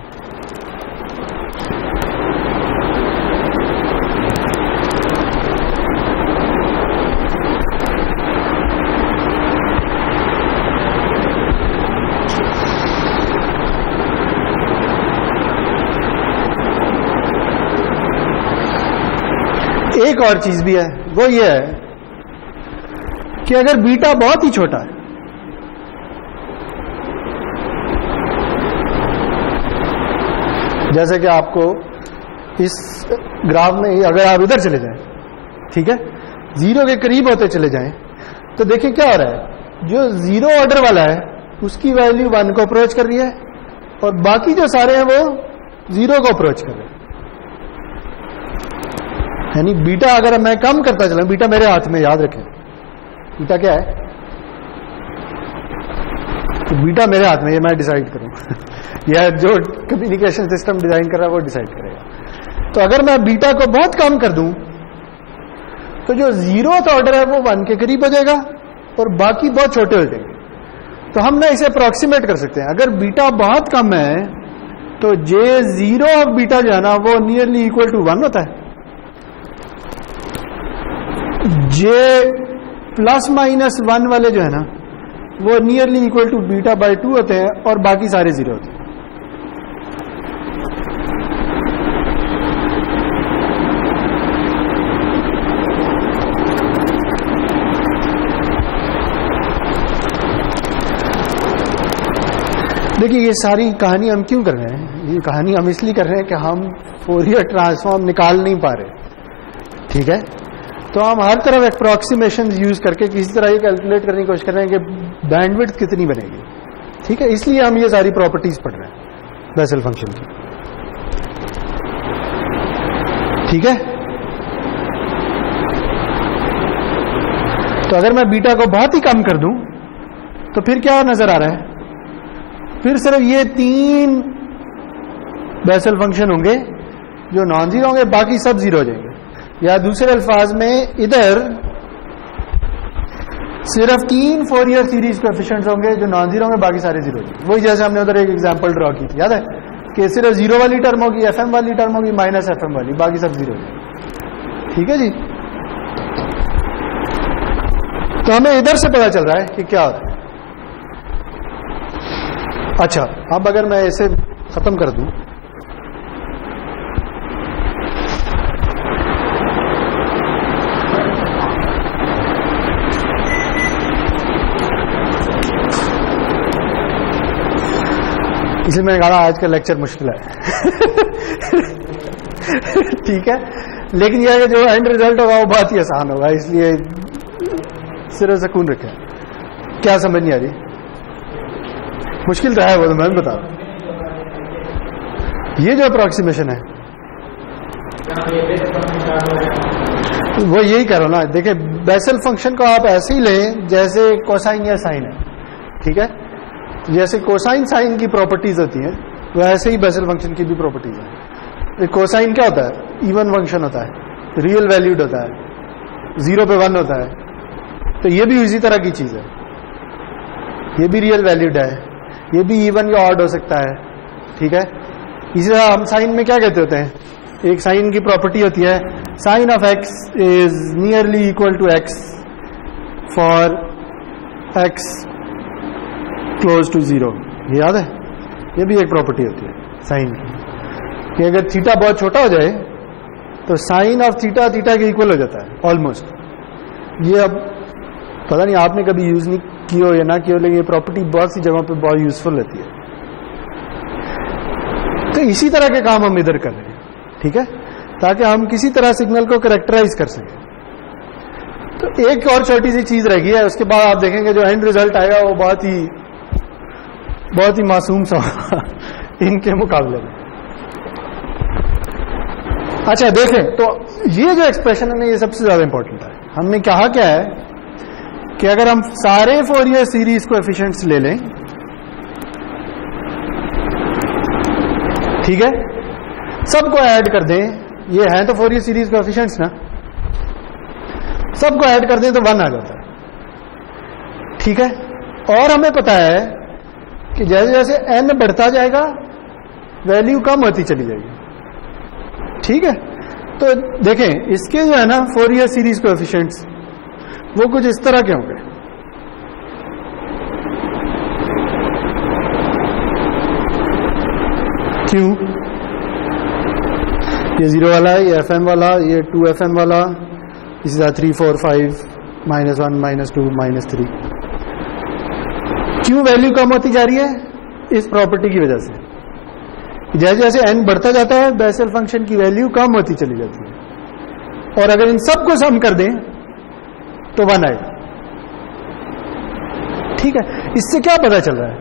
एक और चीज भी है, वो ये है कि अगर बीटा बहुत ही छोटा है, जैसे कि आपको इस ग्राफ में अगर आप इधर चले जाएं, ठीक है, 0 के करीब होते चले जाएं, तो देखिए क्या हो रहा है, जो 0 ऑर्डर वाला है उसकी वैल्यू 1 को अप्रोच कर रही है और बाकी जो सारे हैं वो 0 को अप्रोच कर रहे हैं। यानी बीटा अगर मैं कम करता चला, बीटा मेरे हाथ में, याद रखें बीटा क्या है, तो बीटा मेरे हाथ में, ये मैं डिसाइड करूं या जो कम्युनिकेशन सिस्टम डिजाइन कर रहा है वो डिसाइड करेगा। तो अगर मैं बीटा को बहुत कम कर दूं तो जो 0th ऑर्डर है वो 1 के करीब हो जाएगा और बाकी बहुत छोटे हो जाएंगे। तो हम ना इसे अप्रोक्सीमेट कर सकते हैं, अगर बीटा बहुत कम है तो J0 ऑफ बीटा जो है ना वो नियरली इक्वल टू 1 होता है, J ±1 वाले जो है ना वो nearly equal to beta by 2 होते हैं और बाकी सारे 0 होते हैं। देखिए ये सारी कहानी हम क्यों कर रहे हैं, ये कहानी हम इसलिए कर रहे हैं कि हम फोरियर ट्रांसफॉर्म निकाल नहीं पा रहे, ठीक है। तो हम हर तरफ अप्रोक्सीमेशन यूज करके किसी तरह ये कैलकुलेट करने की कोशिश कर रहे हैं कि बैंडविड्थ कितनी बनेगी, ठीक है। इसलिए हम ये सारी प्रॉपर्टीज पढ़ रहे हैं बेसल फंक्शन की, ठीक है। तो अगर मैं बीटा को बहुत ही कम कर दूं तो फिर क्या नजर आ रहा है, फिर सिर्फ ये 3 बेसल फंक्शन होंगे जो नॉन जीरो होंगे, बाकी सब जीरो हो जाएंगे। या दूसरे अल्फाज में इधर सिर्फ 3 फोरियर सीरीज कोएफिशिएंट्स होंगे जो नॉन जीरो होंगे, बाकी सारे जीरो हो जाएंगे। वही जैसे हमने उधर एक एग्जांपल ड्रॉ की थी, याद है कि सिर्फ जीरो वाली टर्म होगी, एफएम वाली टर्म होगी, माइनस एफएम वाली, बाकी सब जीरो हो जाएंगे। ठीक है जी। तो हमें इधर से पता चल रहा है कि क्या हो रहा है। अच्छा, अब अगर मैं इसे खत्म कर दूं, इसलिए मैंने कहा आज का लेक्चर मुश्किल है। ठीक है, लेकिन यह जो एंड रिजल्ट होगा वो बहुत ही आसान होगा, इसलिए सिर सुकून रखें। क्या समझ नहीं आ रही? मुश्किल तो है वो, तो मैं बता रहा हूं। ये जो अप्रोक्सीमेशन है वो यही करो ना। देखिए, बेसल फंक्शन को आप ऐसे ही लें जैसे कोसाइन या साइन है। ठीक है, जैसे कोसाइन साइन की प्रॉपर्टीज होती हैं वैसे ही बेसल फंक्शन की भी प्रॉपर्टीज है। कोसाइन क्या होता है? इवन फंक्शन होता है, रियल वैल्यूड होता है, 0 पे 1 होता है। तो ये भी इसी तरह की चीज है, ये भी रियल वैल्यूड है, ये भी इवन या ऑड हो सकता है। ठीक है, इसी तरह हम साइन में क्या कहते होते हैं, एक साइन की प्रॉपर्टी होती है sine of x is nearly equal to x for x close to 0। ये याद है? ये भी एक प्रॉपर्टी होती है साइन की कि अगर थीटा बहुत छोटा हो जाए तो साइन ऑफ थीटा थीटा के इक्वल हो जाता है ऑलमोस्ट। ये अब पता नहीं आपने कभी यूज नहीं की हो या ना की हो, लेकिन ये प्रॉपर्टी बहुत सी जगहों पे बहुत यूजफुल रहती है। तो इसी तरह के काम हम इधर कर रहे हैं। ठीक है, ताकि हम किसी तरह सिग्नल को कैरेक्टराइज कर सकें। तो एक और छोटी सी चीज रह गई है, उसके बाद आप देखेंगे जो एंड रिजल्ट आएगा वो बहुत ही मासूम सा इनके मुकाबले में। अच्छा देखें, तो ये जो एक्सप्रेशन है ना, ये सबसे ज्यादा इंपॉर्टेंट है। हमने कहा क्या है कि अगर हम सारे फोरियर सीरीज कोएफिशिएंट्स ले लें, ठीक है, सबको ऐड कर दें, ये हैं तो फोरियर सीरीज कोएफिशिएंट्स ना, सबको ऐड कर दें तो 1 आ जाता है। ठीक है, और हमें पता है कि जैसे जैसे n बढ़ता जाएगा वैल्यू कम होती चली जाएगी। ठीक है, तो देखें इसके जो है ना फोरियर सीरीज कोएफिशिएंट्स वो कुछ इस तरह के होंगे। क्यों? ये 0 वाला है, ये FM वाला, ये 2FM वाला, इसी तरह 3 4 5 -1 -2 -3। क्यों वैल्यू कम होती जा रही है? इस प्रॉपर्टी की वजह से। जैसे जैसे n बढ़ता जाता है बेसल फंक्शन की वैल्यू कम होती चली जाती है, और अगर इन सबको सम कर दें तो 1 आएगा। ठीक है, इससे क्या पता चल रहा है?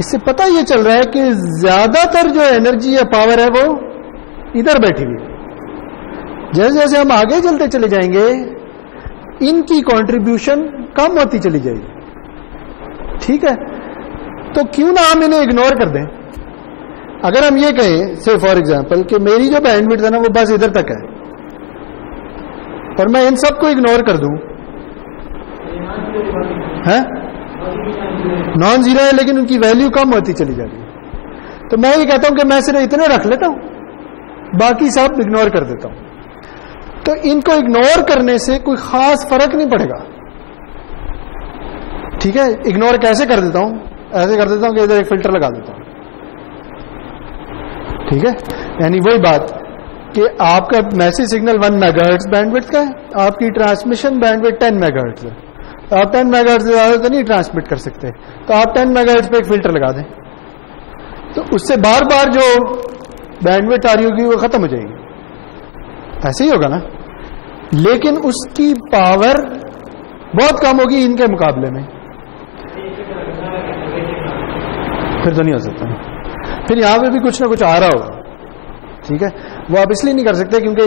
इससे पता यह चल रहा है कि ज्यादातर जो एनर्जी या पावर है वो इधर बैठी हुई है। जैसे जैसे हम आगे चलते चले जाएंगे इनकी कंट्रीब्यूशन कम होती चली जाएगी। ठीक है, तो क्यों ना हम इन्हें इग्नोर कर दें। अगर हम ये कहें से फॉर एग्जांपल कि मेरी जो बैंडविड्थ है ना वो बस इधर तक है, और मैं इन सबको इग्नोर कर दूं, है नॉन जीरो है लेकिन उनकी वैल्यू कम होती चली जा रही है, तो मैं ये कहता हूं कि मैं सिर्फ इतने रख लेता हूं, बाकी सब इग्नोर कर देता हूं। तो इनको इग्नोर करने से कोई खास फर्क नहीं पड़ेगा। ठीक है, इग्नोर कैसे कर देता हूं? ऐसे कर देता हूं कि इधर एक फिल्टर लगा देता हूं। ठीक है, यानी वही बात कि आपका मैसेज सिग्नल 1 मेगाहर्ट्ज बैंडविड्थ का है, आपकी ट्रांसमिशन बैंडविड्थ 10 मेगाहर्ट्ज है, तो आप 10 मेगाहर्ट्ज से ज्यादा तो नहीं ट्रांसमिट कर सकते, तो आप 10 मेगाहर्ट्ज पे एक फिल्टर लगा दें, तो उससे बार बार जो बैंडविड्थ आ रही होगी वो खत्म हो जाएगी। ऐसे ही होगा ना, लेकिन उसकी पावर बहुत कम होगी इनके मुकाबले में। फिर तो नहीं हो सकता, फिर यहां पे भी कुछ ना कुछ आ रहा होगा। ठीक है, वो आप इसलिए नहीं कर सकते क्योंकि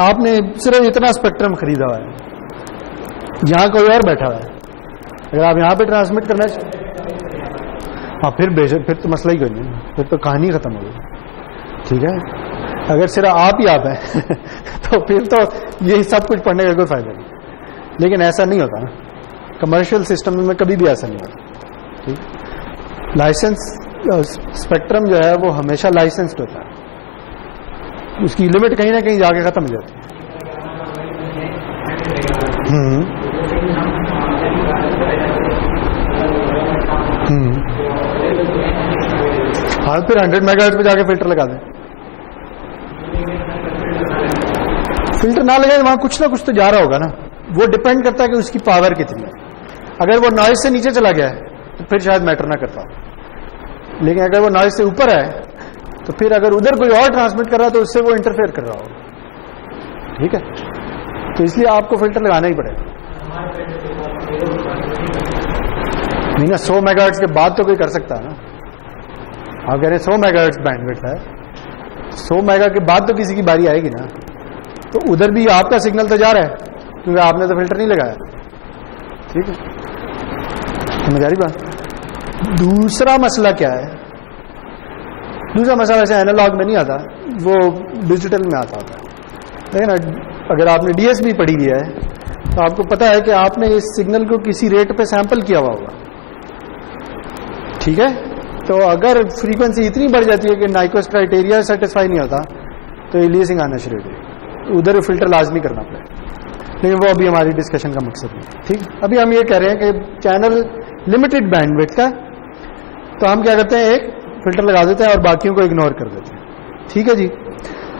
आपने सिर्फ इतना स्पेक्ट्रम खरीदा हुआ है। यहाँ कोई और बैठा हुआ है, अगर आप यहाँ पे ट्रांसमिट करना हाँ फिर बेशक, फिर तो मसला ही कोई नहीं, फिर तो कहानी खत्म हो गई। ठीक है, अगर सिर्फ आप ही आप हैं तो फिर तो ये सब कुछ पढ़ने का कोई फायदा नहीं। लेकिन ऐसा नहीं होता ना, कमर्शियल सिस्टम में कभी भी ऐसा नहीं होता। ठीक, लाइसेंस स्पेक्ट्रम जो है वो हमेशा लाइसेंस्ड होता है, उसकी लिमिट कहीं ना कहीं जाके खत्म हो जाती है। हाँ, फिर 100 मेगाहर्ट्ज पे जाके फिल्टर लगा दें। फिल्टर ना लगाए, वहां कुछ ना कुछ तो जा रहा होगा ना, वो डिपेंड करता है कि उसकी पावर कितनी है। अगर वो नॉइज से नीचे चला गया है तो फिर शायद मैटर ना करता, लेकिन अगर वो नॉइज से ऊपर है तो फिर अगर उधर कोई और ट्रांसमिट कर रहा है तो उससे वो इंटरफेयर कर रहा होगा। ठीक है, तो इसलिए आपको फिल्टर लगाना ही पड़ेगा। नहीं ना, 100 मेगाहर्ट्ज के बाद तो कोई कर सकता है ना। आप कह रहे हैं 100 मेगाहर्ट्ज बैंडविड्थ है, 100 मेगा के बाद तो किसी की बारी आएगी ना, तो उधर भी आपका सिग्नल तो जा रहा है क्योंकि आपने तो फिल्टर नहीं लगाया। ठीक है, समझ आ रही बात। दूसरा मसला क्या है, दूसरा मसला वैसे एनालॉग में नहीं आता, वो डिजिटल में आता होता है। लेकिन अगर आपने डीएसपी पढ़ी हुई है तो आपको पता है कि आपने इस सिग्नल को किसी रेट पे सैंपल किया हुआ होगा। ठीक है, तो अगर फ्रीक्वेंसी इतनी बढ़ जाती है कि नाइक्वेस्ट क्राइटेरिया सेटिस्फाई नहीं होता तो एलियासिंग आना शुरू हो जाएगी, उधर फिल्टर लाजमी करना पड़ेगा। लेकिन वो अभी हमारी डिस्कशन का मकसद नहीं। ठीक, अभी हम ये कह रहे हैं कि चैनल लिमिटेड बैंडविड्थ का, तो हम क्या करते हैं, एक फिल्टर लगा देते हैं और बाकियों को इग्नोर कर देते हैं। ठीक है जी,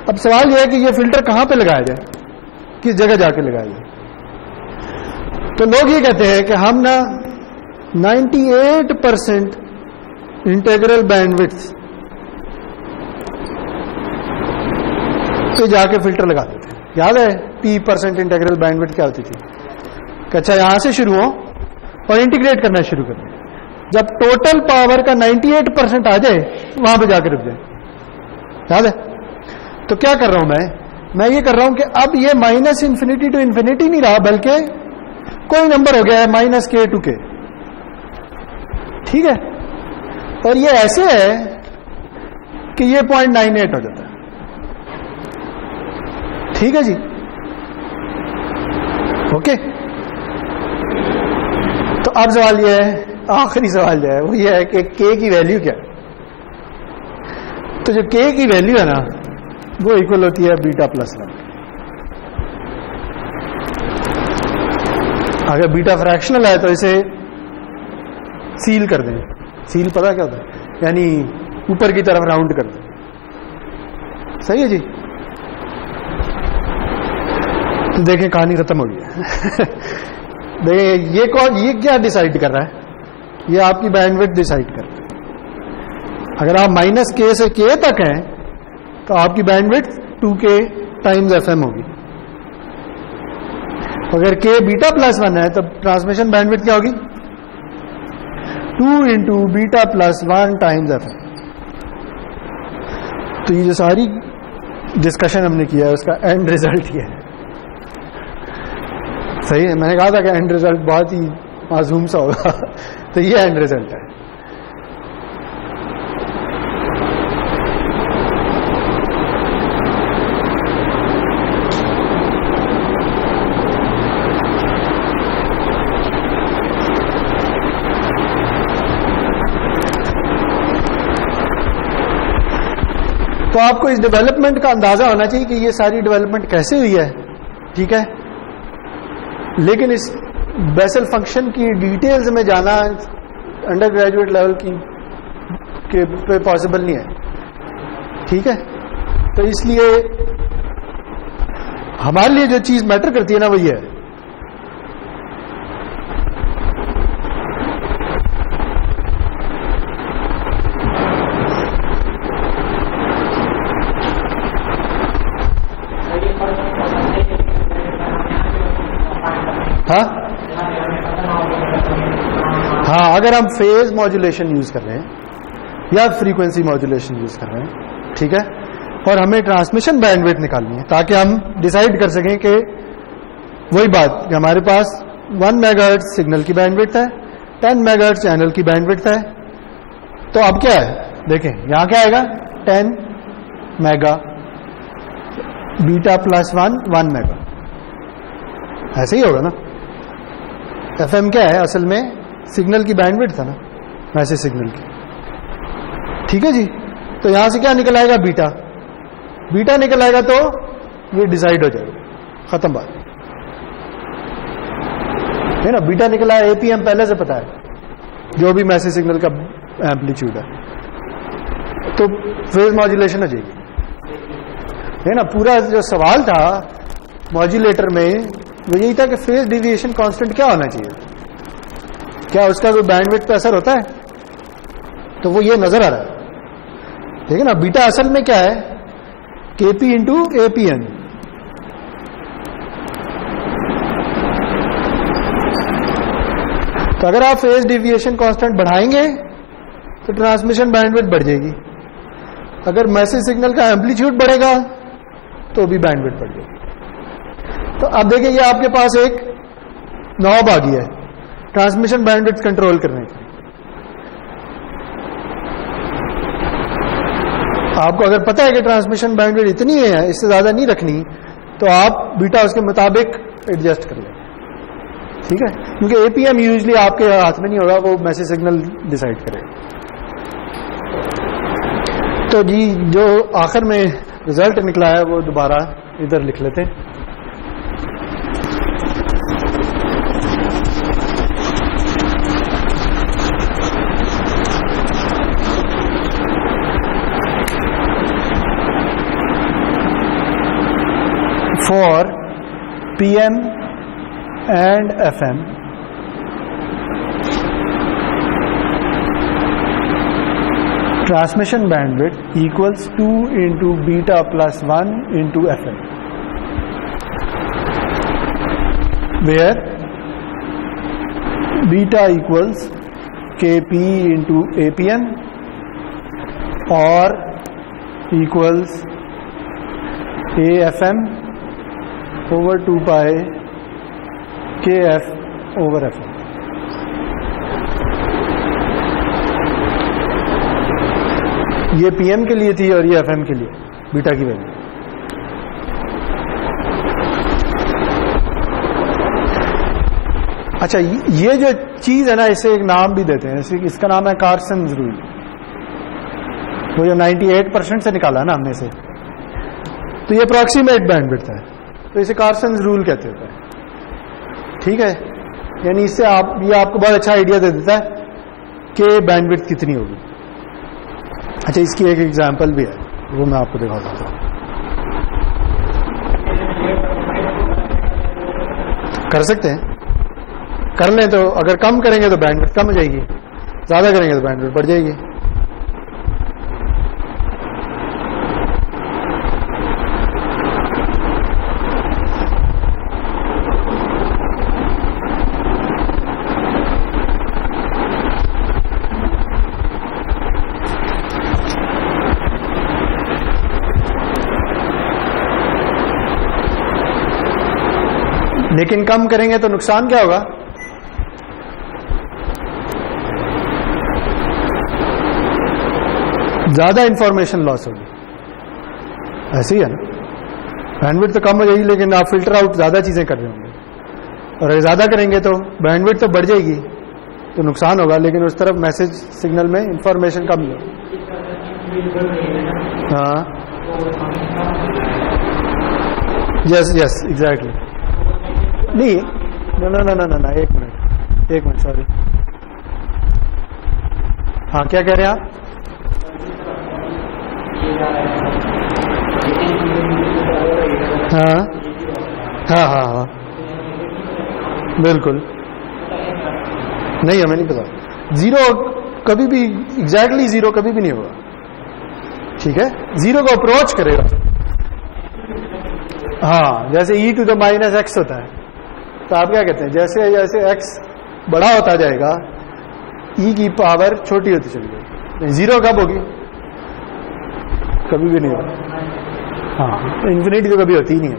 अब सवाल यह है कि ये फिल्टर कहां पे लगाया जाए, किस जगह जाके लगाया जाए। तो लोग ये कहते हैं कि हम ना 98% इंटीग्रल बैंडविड्थ पे जाके फिल्टर लगा देते हैं। याद है P% इंटीग्रल बैंडविड्थ क्या होती थी कि अच्छा यहां से शुरू हो और इंटीग्रेट करना शुरू कर दें, जब टोटल पावर का 98% आ जाए वहां पे जाकर रुक जाए। याद है? तो क्या कर रहा हूं मैं ये कर रहा हूं कि अब ये -इन्फिनिटी टू इन्फिनिटी नहीं रहा, बल्कि कोई नंबर हो गया है -k to k। ठीक है, और ये ऐसे है कि ये 0.98 हो जाता है। ठीक है जी, ओके। तो अब सवाल ये है, आखिरी सवाल जो है वो ये है कि k की वैल्यू क्या है। तो जो k की वैल्यू है ना वो इक्वल होती है β+1। अगर बीटा फ्रैक्शनल है तो इसे सील कर दें। सील पता क्या होता है, यानी ऊपर की तरफ राउंड कर दें। सही है जी, तो देखें कहानी खत्म हो गई। देखें ये क्या डिसाइड कर रहा है, ये आपकी बैंडविड्थ डिसाइड कर रहा है। अगर आप -k से k तक हैं तो आपकी बैंडविड्थ 2k टाइम्स FM होगी। अगर k β+1 है तो ट्रांसमिशन बैंडविड्थ क्या होगी, 2 × β+1 टाइम्स FM। तो ये जो सारी डिस्कशन हमने किया है उसका एंड रिजल्ट ये है। सही है, मैंने कहा था कि एंड रिजल्ट बहुत ही मासूम सा होगा। तो ये एंड रिजल्ट है। तो आपको इस डेवलपमेंट का अंदाजा होना चाहिए कि ये सारी डेवलपमेंट कैसे हुई है। ठीक है, लेकिन इस बेसल फंक्शन की डिटेल्स में जाना अंडर ग्रेजुएट लेवल की पे पॉसिबल नहीं है। ठीक है, तो इसलिए हमारे लिए जो चीज मैटर करती है ना वो ये है, हाँ, अगर हम फेज मॉड्यूलेशन यूज कर रहे हैं या फ्रीक्वेंसी मॉड्यूलेशन यूज कर रहे हैं, ठीक है, और हमें ट्रांसमिशन बैंडविड्थ निकालनी है ताकि हम डिसाइड कर सकें कि वही बात कि हमारे पास 1 मेगाहर्ट्ज सिग्नल की बैंडविड्थ है, 10 मेगाहर्ट्ज चैनल की बैंडविड्थ है। तो अब क्या है, देखें यहां क्या आएगा, 10 मेगा बीटा प्लस 1 मेगा, ऐसे ही होगा ना। एफएम क्या है, असल में सिग्नल की बैंडविड्थ है ना, मैसेज सिग्नल की। ठीक है जी, तो यहां से क्या निकल आएगा, बीटा। बीटा निकल आएगा तो ये डिसाइड हो जाएगा, खत्म बात है ना। बीटा निकला है, एपीएम पहले से पता है, जो भी मैसेज सिग्नल का एम्पलीट्यूड है, तो फेज मॉड्यूलेशन हो जाएगी, है ना। पूरा जो सवाल था मॉड्यूलेटर में वो यही था कि फेज डिविएशन कांस्टेंट क्या होना चाहिए, क्या उसका कोई बैंडविड्थ पे असर होता है, तो वो ये नजर आ रहा है, ठीक है ना। बीटा असल में क्या है, केपी इंटू एपीएन। तो अगर आप फेज डिविएशन कांस्टेंट बढ़ाएंगे तो ट्रांसमिशन बैंडविड्थ बढ़ जाएगी, अगर मैसेज सिग्नल का एम्पलीट्यूड बढ़ेगा तो भी बैंडविड्थ बढ़ जाएगी। तो अब देखिए ये आपके पास एक नॉब आ गई है ट्रांसमिशन बैंडविड्थ कंट्रोल करने की। आपको अगर पता है कि ट्रांसमिशन बैंडविड्थ इतनी है, इससे ज्यादा नहीं रखनी, तो आप बीटा उसके मुताबिक एडजस्ट कर लें, ठीक है। क्योंकि एपीएम यूजली आपके हाथ में नहीं होगा, वो मैसेज सिग्नल डिसाइड करेगा। तो जी जो आखिर में रिजल्ट निकला है वो दोबारा इधर लिख लेते हैं। For PM and FM, transmission bandwidth equals 2 into beta plus 1 into FM, where beta equals KP into APN or equals AFM over 2 pi KF over FM। ये PM के लिए थी और ये FM के लिए बीटा की वैल्यू। अच्छा ये जो चीज है ना, इसे एक नाम भी देते हैं, इसका नाम है कार्सन्स रूल। वो जो 98% से निकाला ना हमने से, तो ये अप्रॉक्सीमेट बैंडविड्थ है, तो इसे कार्सन्स रूल कहते होता है, ठीक है। यानी इससे ये आपको बहुत अच्छा आइडिया दे देता है कि बैंडविड्थ कितनी होगी। अच्छा इसकी एक एग्जांपल भी है, वो मैं आपको दिखा देता हूँ। कर सकते हैं, कर लें तो अगर कम करेंगे तो बैंडविड्थ कम हो जाएगी, ज्यादा करेंगे तो बैंडविड्थ बढ़ जाएगी। लेकिन कम करेंगे तो नुकसान क्या होगा, ज्यादा इंफॉर्मेशन लॉस होगी, ऐसे ही है ना। बैंडविड्थ तो कम हो जाएगी लेकिन आप फिल्टर आउट ज्यादा चीजें कर रहे होंगे, और अगर ज्यादा करेंगे तो बैंडविड्थ तो बढ़ जाएगी तो नुकसान होगा, लेकिन उस तरफ मैसेज सिग्नल में इंफॉर्मेशन कम होगी। हाँ यस यस एग्जैक्टली। नहीं ना ना ना ना ना, एक मिनट सॉरी। हाँ क्या कह रहे हैं आप? हाँ हाँ हाँ हाँ बिल्कुल नहीं, हमें नहीं पता। जीरो कभी भी एग्जैक्टली जीरो कभी भी नहीं होगा, ठीक है। जीरो को अप्रोच करेगा, हाँ जैसे e to the minus x होता है, तो आप क्या कहते हैं, जैसे जैसे x बड़ा होता जाएगा e की पावर छोटी होती चली जाएगी। जीरो कब होगी? कभी भी नहीं होगी, हाँ इन्फिनिटी तो कभी होती ही नहीं है।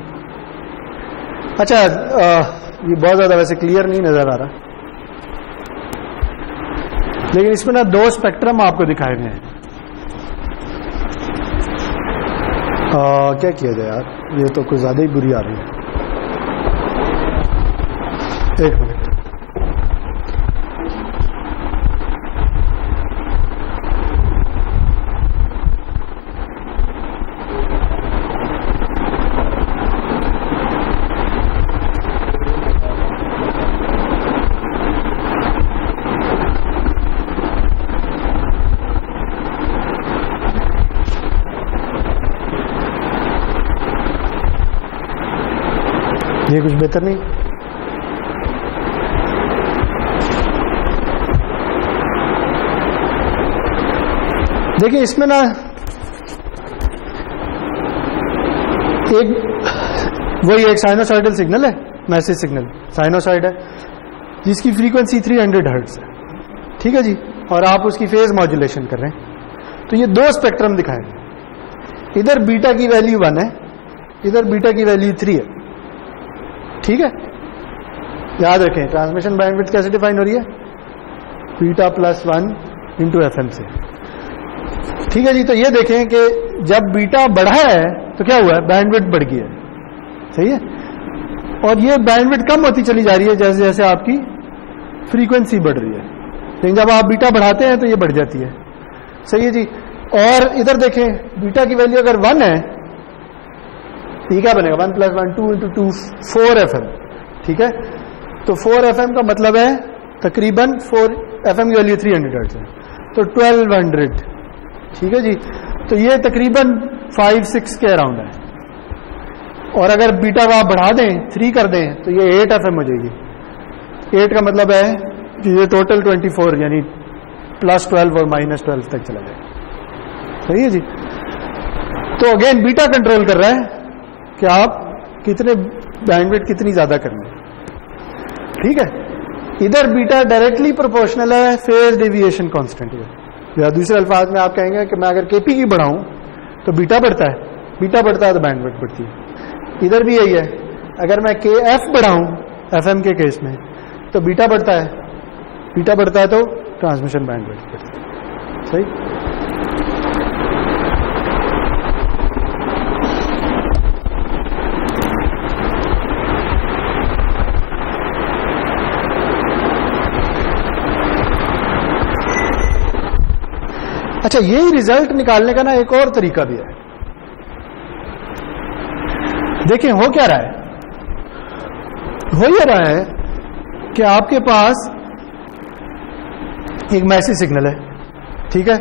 अच्छा ये बहुत ज्यादा वैसे क्लियर नहीं नजर आ रहा, लेकिन इसमें ना दो स्पेक्ट्रम आपको दिखाए गए हैं। क्या किया जाए यार, ये तो कुछ ज्यादा ही बुरी आ रही है। एक मिनट, ये कुछ बेहतर नहीं। देखिए इसमें ना वही एक साइनोसॉइडल सिग्नल है, मैसेज सिग्नल साइनोसॉइड है, जिसकी फ्रीक्वेंसी 300 हर्ट्ज है, ठीक है जी, और आप उसकी फेज मॉड्यूलेशन कर रहे हैं। तो ये दो स्पेक्ट्रम दिखाए, इधर बीटा की वैल्यू 1 है, इधर बीटा की वैल्यू 3 है, ठीक है। याद रखें ट्रांसमिशन बैंडविड्थ कैसे डिफाइन हो रही है, बीटा प्लस 1 इंटू FM से, ठीक है जी। तो ये देखें कि जब बीटा बढ़ा है तो क्या हुआ है, बैंडविड्थ बढ़ गई है, सही है। और ये बैंडविड्थ कम होती चली जा रही है जैसे जैसे आपकी फ्रीक्वेंसी बढ़ रही है, लेकिन जब आप बीटा बढ़ाते हैं तो ये बढ़ जाती है, सही है जी। और इधर देखें बीटा की वैल्यू अगर 1 है, ये क्या बनेगा, 1 + 1 2 × 2 4 FM, ठीक है। तो 4 FM का मतलब है तकरीबन 4 FM की वैल्यू 300 हर्ट्ज है, तो 1200, ठीक है जी। तो ये तकरीबन 5-6 के अराउंड है। और अगर बीटा को आप बढ़ा दें 3 कर दें तो ये 8 FM हो जाएगी। 8 का मतलब है कि ये टोटल 24 यानी +12 और -12 तक चला जाएगा, सही है जी। तो अगेन बीटा कंट्रोल कर रहा है कि आप कितने बैंडविड्थ कितनी ज्यादा करनी है, ठीक है। इधर बीटा डायरेक्टली प्रोपोर्शनल है फेज डेविएशन कांस्टेंट है, या दूसरे अल्फाज में आप कहेंगे कि मैं अगर केपी की बढ़ाऊं तो बीटा बढ़ता है, बीटा बढ़ता है तो बैंडविड्थ बढ़ती है। इधर भी यही है, अगर मैं KF बढ़ाऊं FM के केस में तो बीटा बढ़ता है, बीटा बढ़ता है तो ट्रांसमिशन बैंडविड्थ बढ़ती है, सही। अच्छा, यही रिजल्ट निकालने का ना एक और तरीका भी है। देखिए हो क्या रहा है, हो ये रहा है कि आपके पास एक मैसेज सिग्नल है, ठीक है,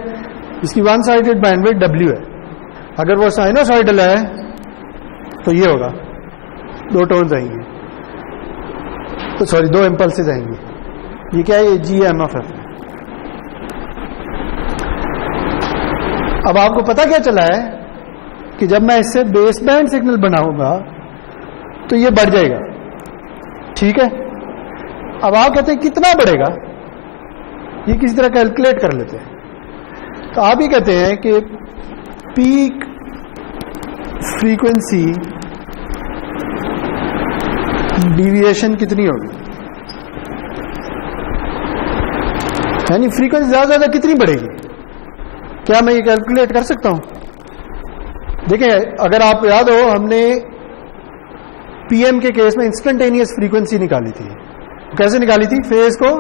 इसकी वन साइडेड बैंडविड्थ W है। अगर वो साइनोसॉइडल है तो ये होगा, 2 टोन्स आएंगे, तो सॉरी 2 इंपल्सेस आएंगी। ये क्या है, ये GMF है। अब आपको पता क्या चला है कि जब मैं इससे बेस बैंड सिग्नल बनाऊंगा तो ये बढ़ जाएगा, ठीक है। अब आप कहते हैं कितना बढ़ेगा, ये किसी तरह कैलकुलेट कर लेते हैं। तो आप ये कहते हैं कि पीक फ्रीक्वेंसी डिविएशन कितनी होगी, यानी फ्रीक्वेंसी ज्यादा कितनी बढ़ेगी, क्या मैं ये कैलकुलेट कर सकता हूं। देखिए अगर आप याद हो, हमने PM के केस में इंस्टेंटेनियस फ्रीक्वेंसी निकाली थी। कैसे निकाली थी, फेज को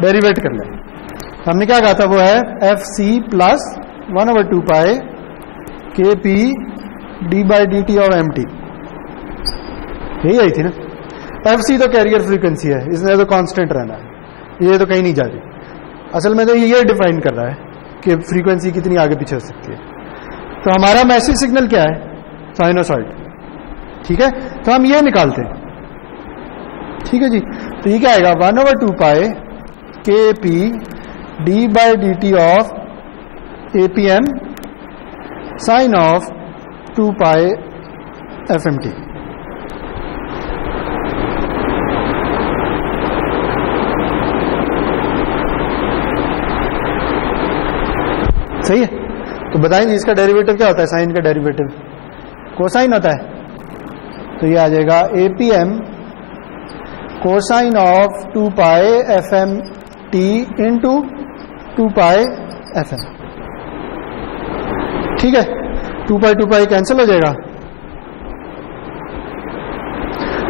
डेरिवेट कर लें। हमने क्या कहा था, वो है FC + 1/2 pi KP d/dt of MT, यही आई थी ना। FC तो कैरियर फ्रीक्वेंसी है, इसने तो कांस्टेंट रहना है, ये तो कहीं नहीं जा रही। असल में तो ये डिफाइन कर रहा है कि फ्रीक्वेंसी कितनी आगे पीछे हो सकती है। तो हमारा मैसेज सिग्नल क्या है, साइनोसॉइड, ठीक है। तो हम ये निकालते हैं, ठीक है जी। तो ये क्या आएगा, 1/2 pi KP d/dt of APM sine of 2 pi FMT। सही है। तो बताएंगे इसका डेरिवेटिव क्या होता है, साइन का डेरिवेटिव कोसाइन होता है। तो ये आ जाएगा APM cosine of 2 pi F M t into 2 pi F m. ठीक है, 2 पाई कैंसिल हो जाएगा,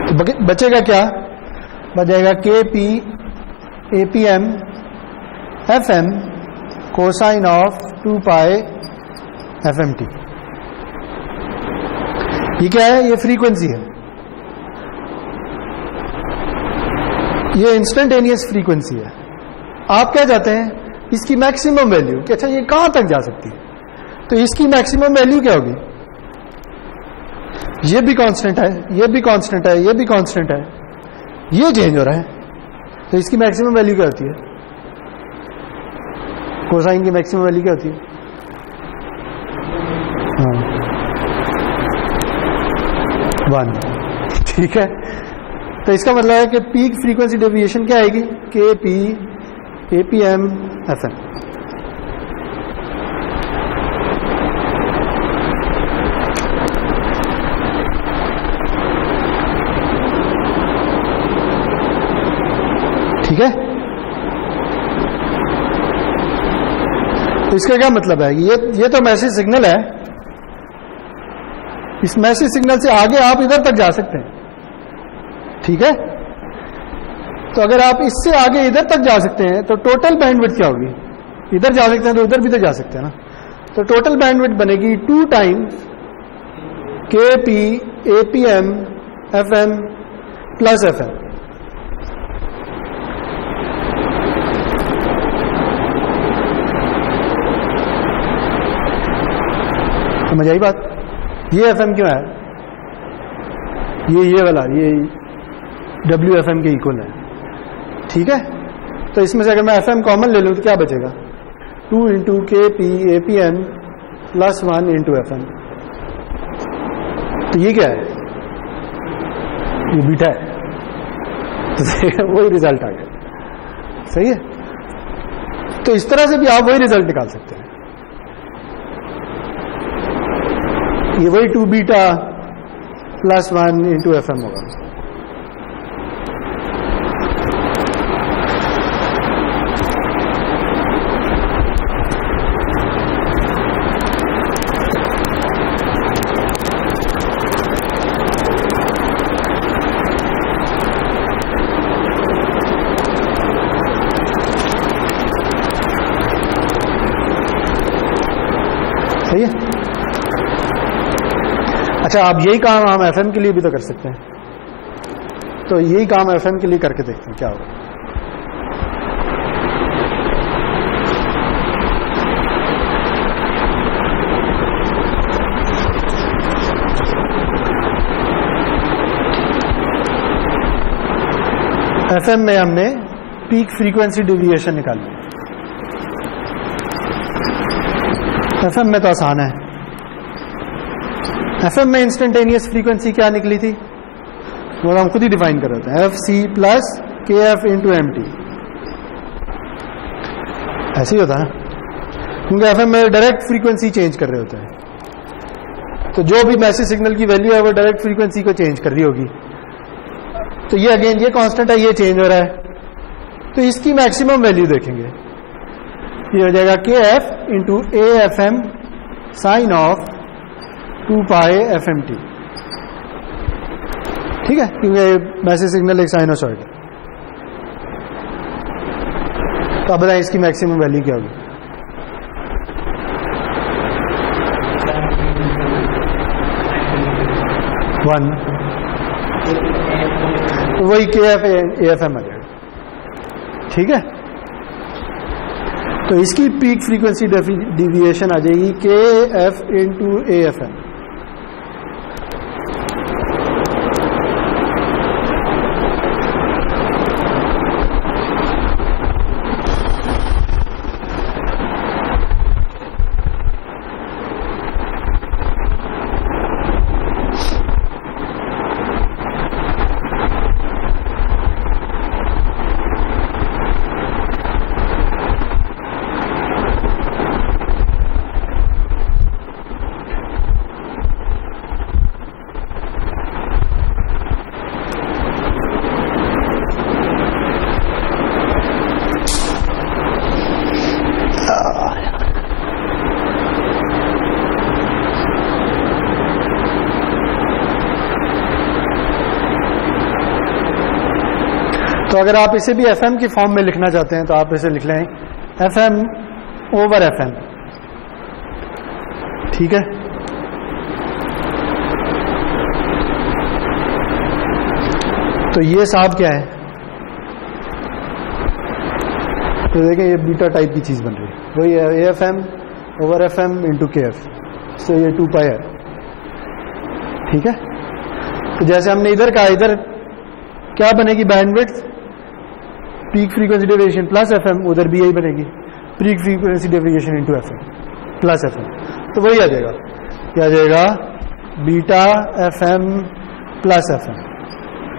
तो बचेगा क्या? बच जाएगा k p a p m f m cosine of 2 pi F M t. ये क्या है? ये फ्रीक्वेंसी है, ये इंस्टेंटेनियस फ्रीक्वेंसी है। आप क्या चाहते हैं? इसकी मैक्सिमम वैल्यू कि अच्छा ये कहां तक जा सकती है, तो इसकी मैक्सिमम वैल्यू क्या होगी? ये भी कांस्टेंट है, ये भी कांस्टेंट है, ये भी कांस्टेंट है, ये चेंज हो रहा है, तो इसकी मैक्सिमम वैल्यू क्या होती है? कोसाइन की मैक्सिमम वैल्यू क्या होती है? हाँ 1। ठीक है, तो इसका मतलब है कि पीक फ्रीक्वेंसी डेविएशन क्या आएगी? K p a p m f m. ठीक है, तो इसका क्या मतलब है? ये तो मैसेज सिग्नल है, इस मैसेज सिग्नल से आगे आप इधर तक जा सकते हैं। ठीक है, तो अगर आप इससे आगे इधर तक जा सकते हैं तो टोटल बैंडविड्थ क्या होगी? इधर जा सकते हैं तो उधर भी तो जा सकते हैं ना, तो टोटल बैंडविड्थ बनेगी 2 times k p a p m f m plus f m. समझ आई बात? ये एफ एम क्यों है? ये वाला ये डब्ल्यू एफ एम के इक्वल है। ठीक है, तो इसमें से अगर मैं एफ एम कॉमन ले लूं तो क्या बचेगा? 2 into k p a p m plus 1 into f m. तो ये क्या है? ये बीटा है, तो वही रिजल्ट आ गया। सही है, तो इस तरह से भी आप वही रिजल्ट निकाल सकते हैं। ये वही 2 beta plus 1 into f m होगा। सही है। अच्छा, आप यही काम हम एफएम के लिए भी तो कर सकते हैं, तो यही काम एफएम के लिए करके देखते हैं क्या होगा। एफएम में हमने पीक फ्रीक्वेंसी डेविएशन निकाली। एफएम में तो आसान है। एफएम में इंस्टेंटेनियस फ्रीक्वेंसी क्या निकली थी वो हम खुद ही डिफाइन कर रहे थे, एफ सी प्लस के एफ इंटू एम टी। ऐसे ही होता है क्योंकि एफएम में डायरेक्ट फ्रीक्वेंसी चेंज कर रहे होते हैं, तो जो भी मैसेज सिग्नल की वैल्यू है वो डायरेक्ट फ्रीक्वेंसी को चेंज कर रही होगी। तो ये अगेन ये कांस्टेंट है, ये चेंज हो रहा है, तो इसकी मैक्सिमम वैल्यू देखेंगे, ये हो जाएगा k f into a f m sine of 2 pi F M T. ठीक है, क्योंकि मैसेज सिग्नल एक साइनोसॉइड है। तो अब बताएं इसकी मैक्सिमम वैल्यू क्या होगी। वन, तो वही के एफ ए एफ एम आ जाएगा। ठीक है, तो इसकी पीक फ्रीक्वेंसी डेविएशन आ जाएगी k f into a f m. तो अगर आप इसे भी FM की फॉर्म में लिखना चाहते हैं तो आप इसे लिख लें FM ओवर FM, ठीक है। तो ये साहब क्या है, तो देखें ये बीटा टाइप की चीज बन रही है, वही है AFM over FM into KF, तो ये 2 पाई है, ठीक है। तो जैसे हमने इधर कहा, इधर क्या बनेगी bandwidth, peak frequency deviation plus FM, उधर भी यही बनेगी peak frequency deviation into FM plus FM, तो वही आ जाएगा, क्या आ जाएगा beta FM plus FM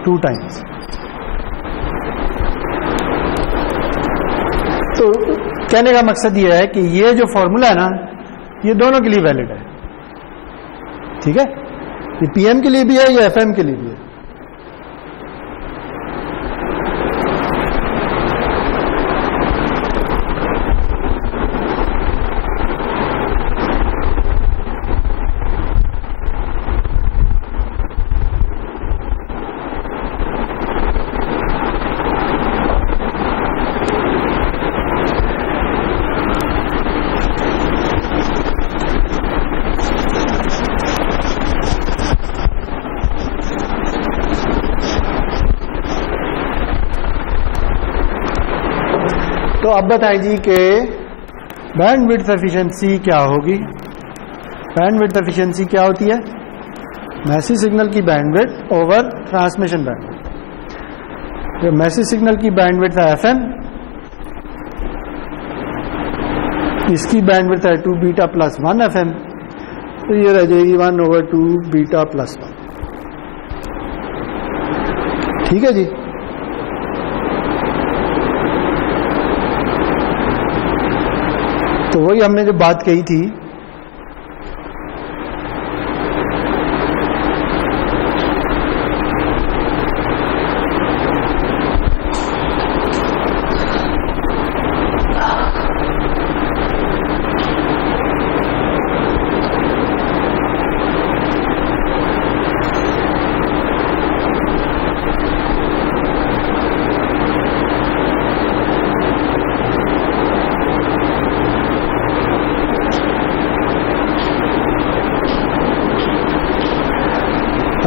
2 times. तो कहने का मकसद ये है कि ये जो फॉर्मूला है ना, ये दोनों के लिए वैलिड है, ठीक है। ये PM के लिए भी है, ये FM के लिए भी है। तो अब बताएं जी कि बैंडविड्थ एफिशिएंसी क्या होगी। बैंडविड्थ एफिशिएंसी क्या होती है, मैसेज सिग्नल की बैंडविड्थ ओवर ट्रांसमिशन बैंडविड्थ। जो मैसेज सिग्नल की बैंडविड्थ है FM, इसकी बैंडविड्थ है 2 बीटा प्लस 1 FM, तो ये रह जाएगी 1/2 बीटा प्लस 1, ठीक है जी। तो वही हमने जो बात कही थी,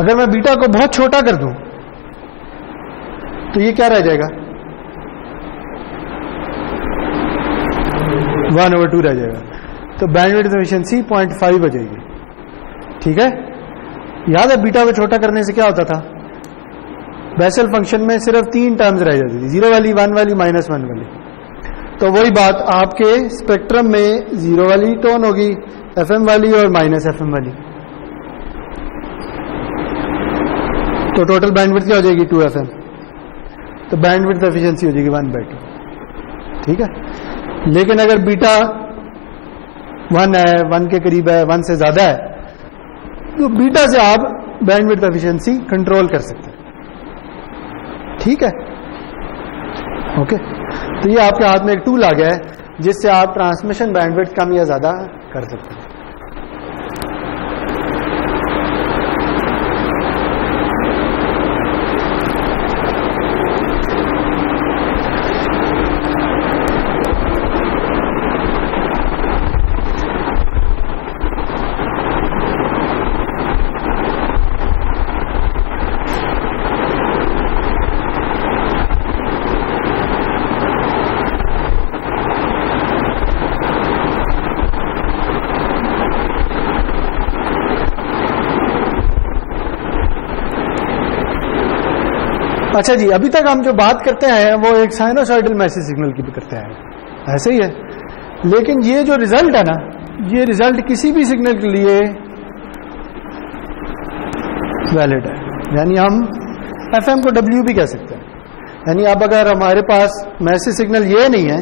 अगर मैं बीटा को बहुत छोटा कर दूं तो ये क्या रह जाएगा, 1/2 रह जाएगा। तो बैंडविड्थ एफिशिएंसी 0.5 हो जाएगी, ठीक है। याद है बीटा को छोटा करने से क्या होता था, बेसल फंक्शन में सिर्फ 3 टर्म्स रह जाती थी, 0 वाली, 1 वाली, -1 वाली। तो वही बात आपके स्पेक्ट्रम में 0 वाली टोन होगी, FM वाली और -FM वाली। तो टोटल बैंडविड्थ क्या हो जाएगी 2FM, तो बैंडविड्थ एफिशिएंसी हो जाएगी 1/2, ठीक है। लेकिन अगर बीटा 1 है, 1 के करीब है, 1 से ज्यादा है, तो बीटा से आप बैंडविड्थ एफिशिएंसी कंट्रोल कर सकते हैं, ठीक है, ओके। तो ये आपके हाथ में एक टूल आ गया है जिससे आप ट्रांसमिशन बैंडविड्थ कम या ज्यादा कर सकते हैं। अच्छा जी, अभी तक हम जो बात करते हैं वो एक साइनोसॉइडल मैसेज सिग्नल की भी करते हैं, ऐसे ही है। लेकिन ये जो रिजल्ट है ना, ये रिजल्ट किसी भी सिग्नल के लिए वैलिड है, यानी हम FM को W भी कह सकते हैं। यानी अब अगर हमारे पास मैसेज सिग्नल ये नहीं है,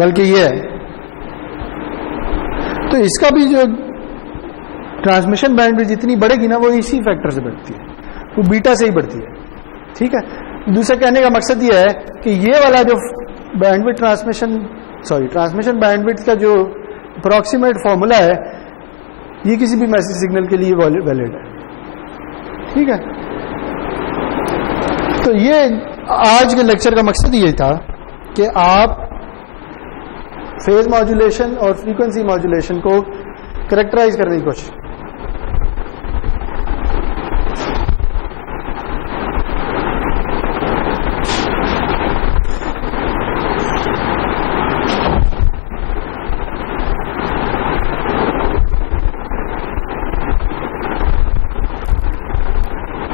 बल्कि ये है, तो इसका भी जो ट्रांसमिशन बैंडविड्थ जितनी बढ़ेगी ना, वो इसी फैक्टर से बढ़ती है, वो बीटा से ही बढ़ती है, ठीक है। दूसरा कहने का मकसद ये है कि ये वाला जो बैंडविड्थ ट्रांसमिशन बैंडविड्थ का जो अप्रॉक्सीमेट फॉर्मूला है, ये किसी भी मैसेज सिग्नल के लिए वैलिड है, ठीक है, तो ये आज के लेक्चर का मकसद ये था कि आप फेज मॉड्यूलेशन और फ्रीक्वेंसी मॉड्यूलेशन को कैरेक्टराइज करने की कोशिश।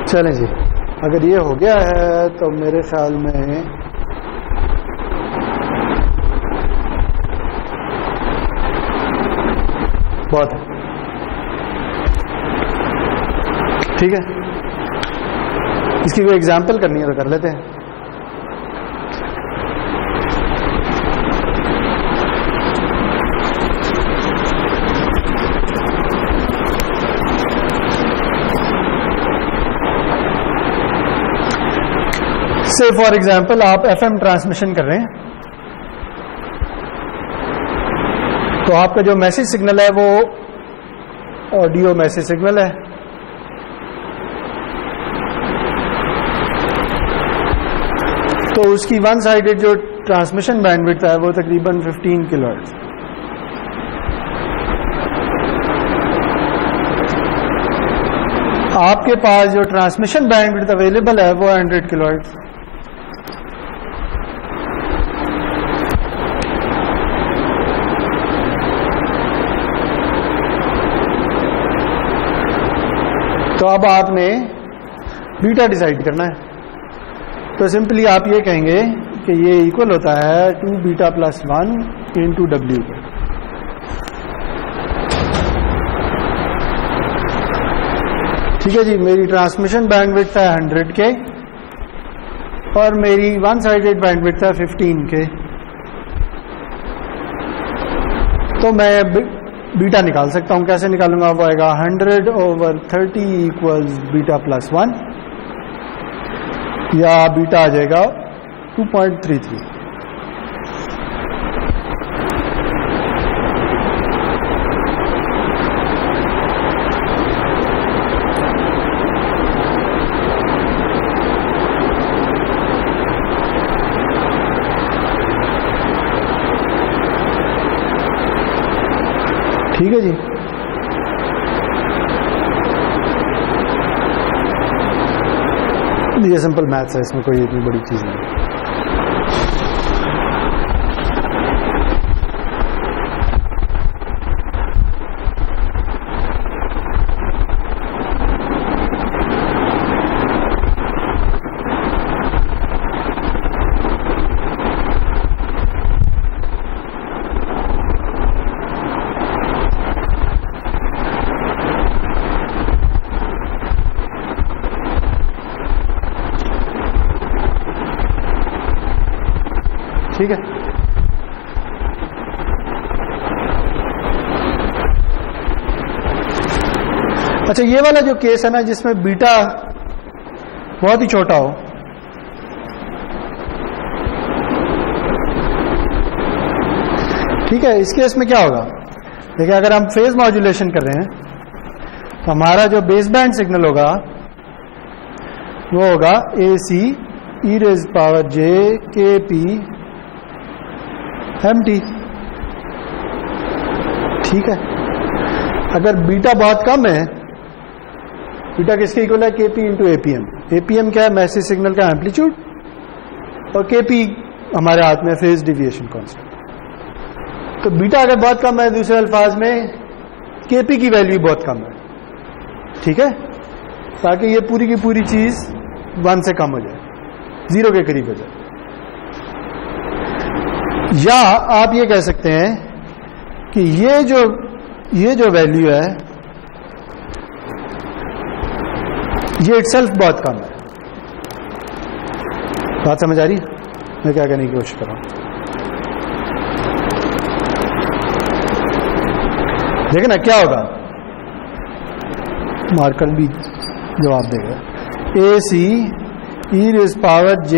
चलें जी, अगर ये हो गया है तो मेरे ख्याल में बहुत है। ठीक है, इसकी कोई एग्जांपल करनी है तो कर लेते हैं। से फॉर एग्जाम्पल आप FM ट्रांसमिशन कर रहे हैं, तो आपका जो मैसेज सिग्नल है वो ऑडियो मैसेज सिग्नल है। तो उसकी वन साइडेड जो ट्रांसमिशन बैंडविड्थ है वो तकरीबन 15 किलोहर्ट्ज। आपके पास जो ट्रांसमिशन बैंडविड्थ अवेलेबल है वो 100 किलोहर्ट्ज। तो अब आपने बीटा डिसाइड करना है, तो सिंपली आप ये कहेंगे कि ये इक्वल होता है 2 बीटा प्लस 1 इंटू डब्ल्यू के। ठीक है जी, मेरी ट्रांसमिशन बैंडविड्थ है 100 के और मेरी वन साइडेड बैंडविड्थ है 15 के। तो मैं बीटा निकाल सकता हूं। कैसे निकालूंगा? वो आएगा 100/30 इक्वल्स बीटा प्लस 1, या बीटा आ जाएगा 2.33। ठीक है जी, ये सिंपल मैथ्स है, इसमें कोई इतनी बड़ी चीज नहीं है। ठीक है, अच्छा ये वाला जो केस है ना जिसमें बीटा बहुत ही छोटा हो, ठीक है, इस केस में क्या होगा? देखिए, अगर हम फेज मॉड्यूलेशन कर रहे हैं तो हमारा जो बेस बैंड सिग्नल होगा वो होगा AC e⁻j⁻k⁻p MT। ठीक है, अगर बीटा बहुत कम है, बीटा किसके इक्वल है? KP into APM। APM क्या है? मैसेज सिग्नल का एम्पलीट्यूड, और KP हमारे हाथ में फेज डिविएशन कांस्टेंट। तो बीटा अगर बहुत कम है, दूसरे अल्फाज में KP की वैल्यू बहुत कम है। ठीक है, ताकि ये पूरी की पूरी चीज 1 से कम हो जाए, 0 के करीब हो जाए। या आप ये कह सकते हैं कि ये जो वैल्यू है ये इटसेल्फ बहुत कम है। बात समझ आ रही है? मैं क्या करने की कोशिश कर रहा हूं? देखिए ना क्या होगा, मार्कर भी जवाब देगा। AC e⁻j,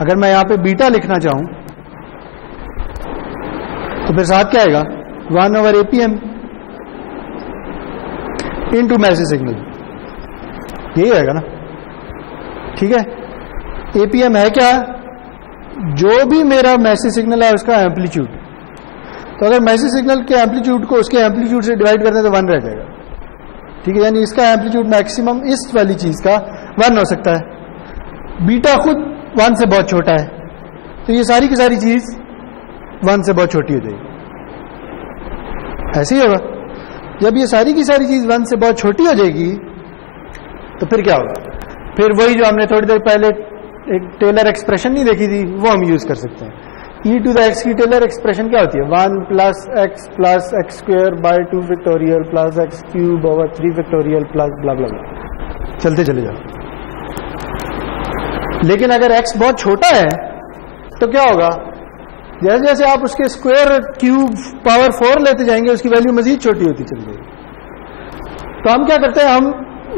अगर मैं यहां पे बीटा लिखना चाहूं तो फिर साथ क्या आएगा? 1/APM into message signal. यही आएगा ना, ठीक है। एपीएम है क्या? जो भी मेरा मैसेज सिग्नल है उसका एम्पलीट्यूड, तो अगर मैसेज सिग्नल के एम्पलीट्यूड को उसके एम्पलीट्यूड से डिवाइड करते हैं तो 1 रह जाएगा, ठीक है। यानी इसका एम्पलीट्यूड मैक्सिमम इस वाली चीज का 1 हो सकता है। बीटा खुद 1 से बहुत छोटा है, तो ये सारी की सारी चीज 1 से बहुत छोटी हो जाएगी। ऐसे ही होगा, जब ये सारी की सारी चीज 1 से बहुत छोटी हो जाएगी तो फिर क्या होगा? फिर वही जो हमने थोड़ी देर पहले एक टेलर एक्सप्रेशन नहीं देखी थी, वो हम यूज कर सकते हैं। e टू द x की टेलर एक्सप्रेशन क्या होती है? 1 + x² by 2 factorial plus x³ 3 factorial plus blah blah blah, चलते चले जाओ। लेकिन अगर x बहुत छोटा है तो क्या होगा? जैसे जैसे आप उसके स्क्वायर क्यूब पावर 4 लेते जाएंगे उसकी वैल्यू मजीद छोटी होती चली जाएगी। तो हम क्या करते हैं, हम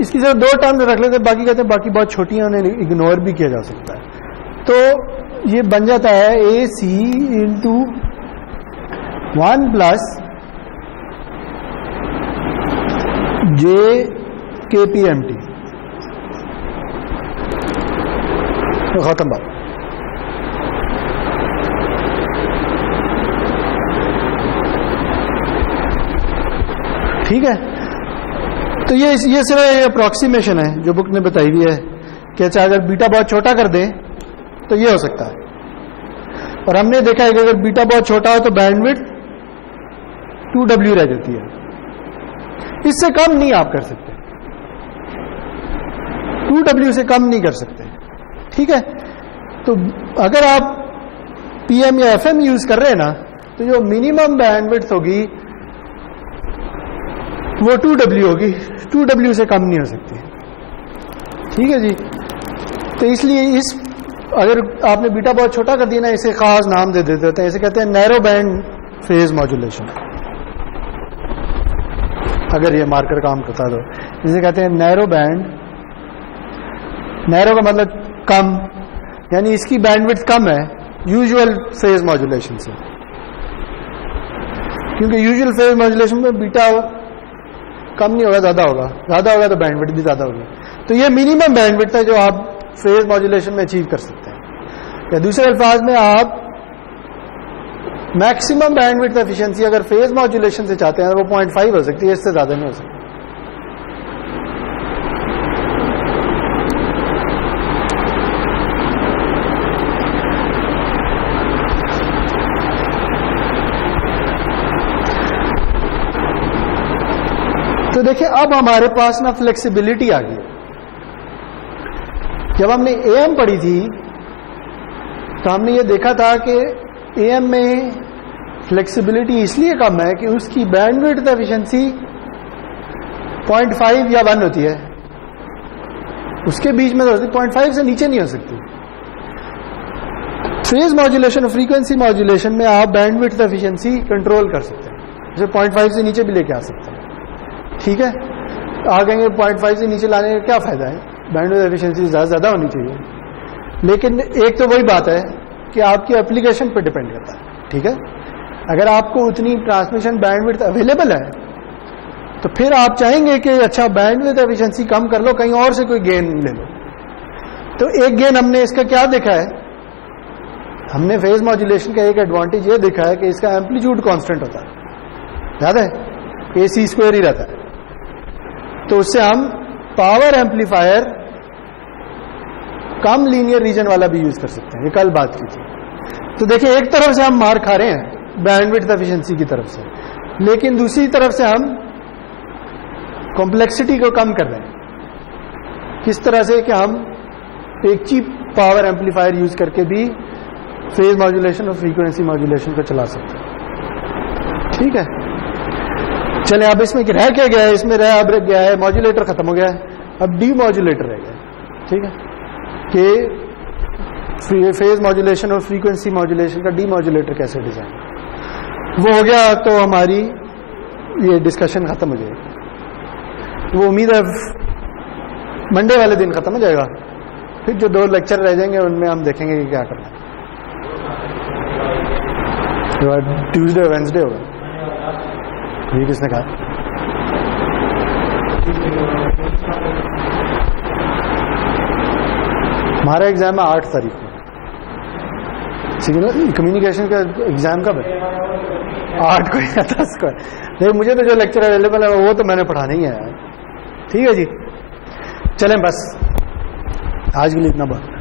इसकी सिर्फ 2 टर्म रख लेते हैं, बाकी कहते हैं बाकी बहुत छोटी हैं, उन्हें इग्नोर भी किया जा सकता है। तो ये बन जाता है AC × 1 + JKPMT, तो खत्म बात। ठीक है, तो ये सिर्फ अप्रोक्सीमेशन है जो बुक ने बताई हुई है कि अच्छा अगर बीटा बहुत छोटा कर दें तो ये हो सकता है। और हमने देखा है कि अगर बीटा बहुत छोटा हो तो बैंडविड्थ 2W रह जाती है, इससे कम नहीं आप कर सकते, 2W से कम नहीं कर सकते, ठीक है। तो अगर आप PM या FM यूज कर रहे हैं ना, तो जो मिनिमम बैंडविड्थ होगी वो 2W होगी, 2W से कम नहीं हो सकती, ठीक है जी। तो इसलिए अगर आपने बीटा बहुत छोटा कर दिया ना, इसे खास नाम दे देते होते हैं, इसे कहते हैं नैरो बैंड फेज मॉड्यूलेशन। अगर ये मार्कर काम करता तो इसे कहते हैं नैरो बैंड। नैरो का मतलब कम, यानी इसकी बैंडविड्थ कम है यूजुअल फेज मॉड्यूलेशन से, क्योंकि यूजुअल फेज मॉड्यूलेशन में बीटा कम नहीं होगा, ज्यादा होगा तो बैंडविड्थ भी ज्यादा होगी। तो ये मिनिमम बैंडविड्थ है जो आप फेज मॉड्यूलेशन में अचीव कर सकते हैं। या दूसरे अल्फाज में आप मैक्सिमम बैंडविड्थ एफिशिएंसी अगर फेज मॉड्यूलेशन से चाहते हैं वो 0.5 हो सकती है, इससे ज्यादा नहीं हो सकती। तो देखिए अब हमारे पास ना फ्लेक्सिबिलिटी आ गई। जब हमने AM पढ़ी थी तो हमने ये देखा था कि AM में फ्लेक्सिबिलिटी इसलिए कम है कि उसकी बैंडविड्थ एफिशिएंसी 0.5 या 1 होती है, उसके बीच में तो 0.5 से नीचे नहीं हो सकती। फेज मॉड्यूलेशन और फ्रीक्वेंसी मॉड्यूलेशन में आप बैंडविड्थ एफिशिएंसी कंट्रोल कर सकते हैं, जैसे 0.5 से नीचे भी लेके आ सकते हैं, ठीक है। आ गएंगे 0.5 से नीचे लाने का क्या फायदा है, बैंडविड्थ एफिशिएंसी ज्यादा होनी चाहिए। लेकिन एक तो वही बात है कि आपकी एप्लीकेशन पर डिपेंड करता है, ठीक है। अगर आपको उतनी ट्रांसमिशन बैंडविड्थ अवेलेबल है तो फिर आप चाहेंगे कि अच्छा बैंडविड्थ एफिशिएंसी कम कर लो, कहीं और से कोई गेन ले लो। तो एक गेन हमने इसका क्या देखा है, हमने फेज मॉड्यूलेशन का एक एडवांटेज ये देखा है कि इसका एम्पलीट्यूड कांस्टेंट होता है, याद है, AC² ही रहता है। तो उससे हम पावर एम्पलीफायर कम लीनियर रीजन वाला भी यूज कर सकते हैं, ये कल बात की थी। तो देखिए एक तरफ से हम मार खा रहे हैं बैंडविड्थ एफिशिएंसी की तरफ से, लेकिन दूसरी तरफ से हम कॉम्प्लेक्सिटी को कम कर रहे हैं। किस तरह से कि हम एक चीप पावर एम्पलीफायर यूज करके भी फेज मॉड्यूलेशन और फ्रीक्वेंसी मॉड्यूलेशन को चला सकते हैं, ठीक है। चले अब इसमें रह क्या गया है, इसमें अब रह गया है मॉड्यूलेटर खत्म हो गया है, अब डी मॉड्यूलेटर रह गया, ठीक है, कि फेज मॉड्यूलेशन और फ्रीक्वेंसी मॉड्यूलेशन का डी मॉड्यूलेटर कैसे डिजाइन, वो हो गया तो हमारी ये डिस्कशन खत्म हो जाएगी। वो उम्मीद है मंडे वाले दिन खत्म हो जाएगा, फिर जो 2 लेक्चर रह जाएंगे उनमें हम देखेंगे कि क्या करना है। ट्यूसडे वेंसडे होगा, ये किसने कहा? हमारा एग्जाम है 8 तारीख को। सिग्नल कम्युनिकेशन का एग्जाम कब है? 8 को या 10 को है। नहीं, मुझे तो जो लेक्चर अवेलेबल है वो तो मैंने पढ़ाना ही है। ठीक है जी, चलें बस आज के लिए इतना बात।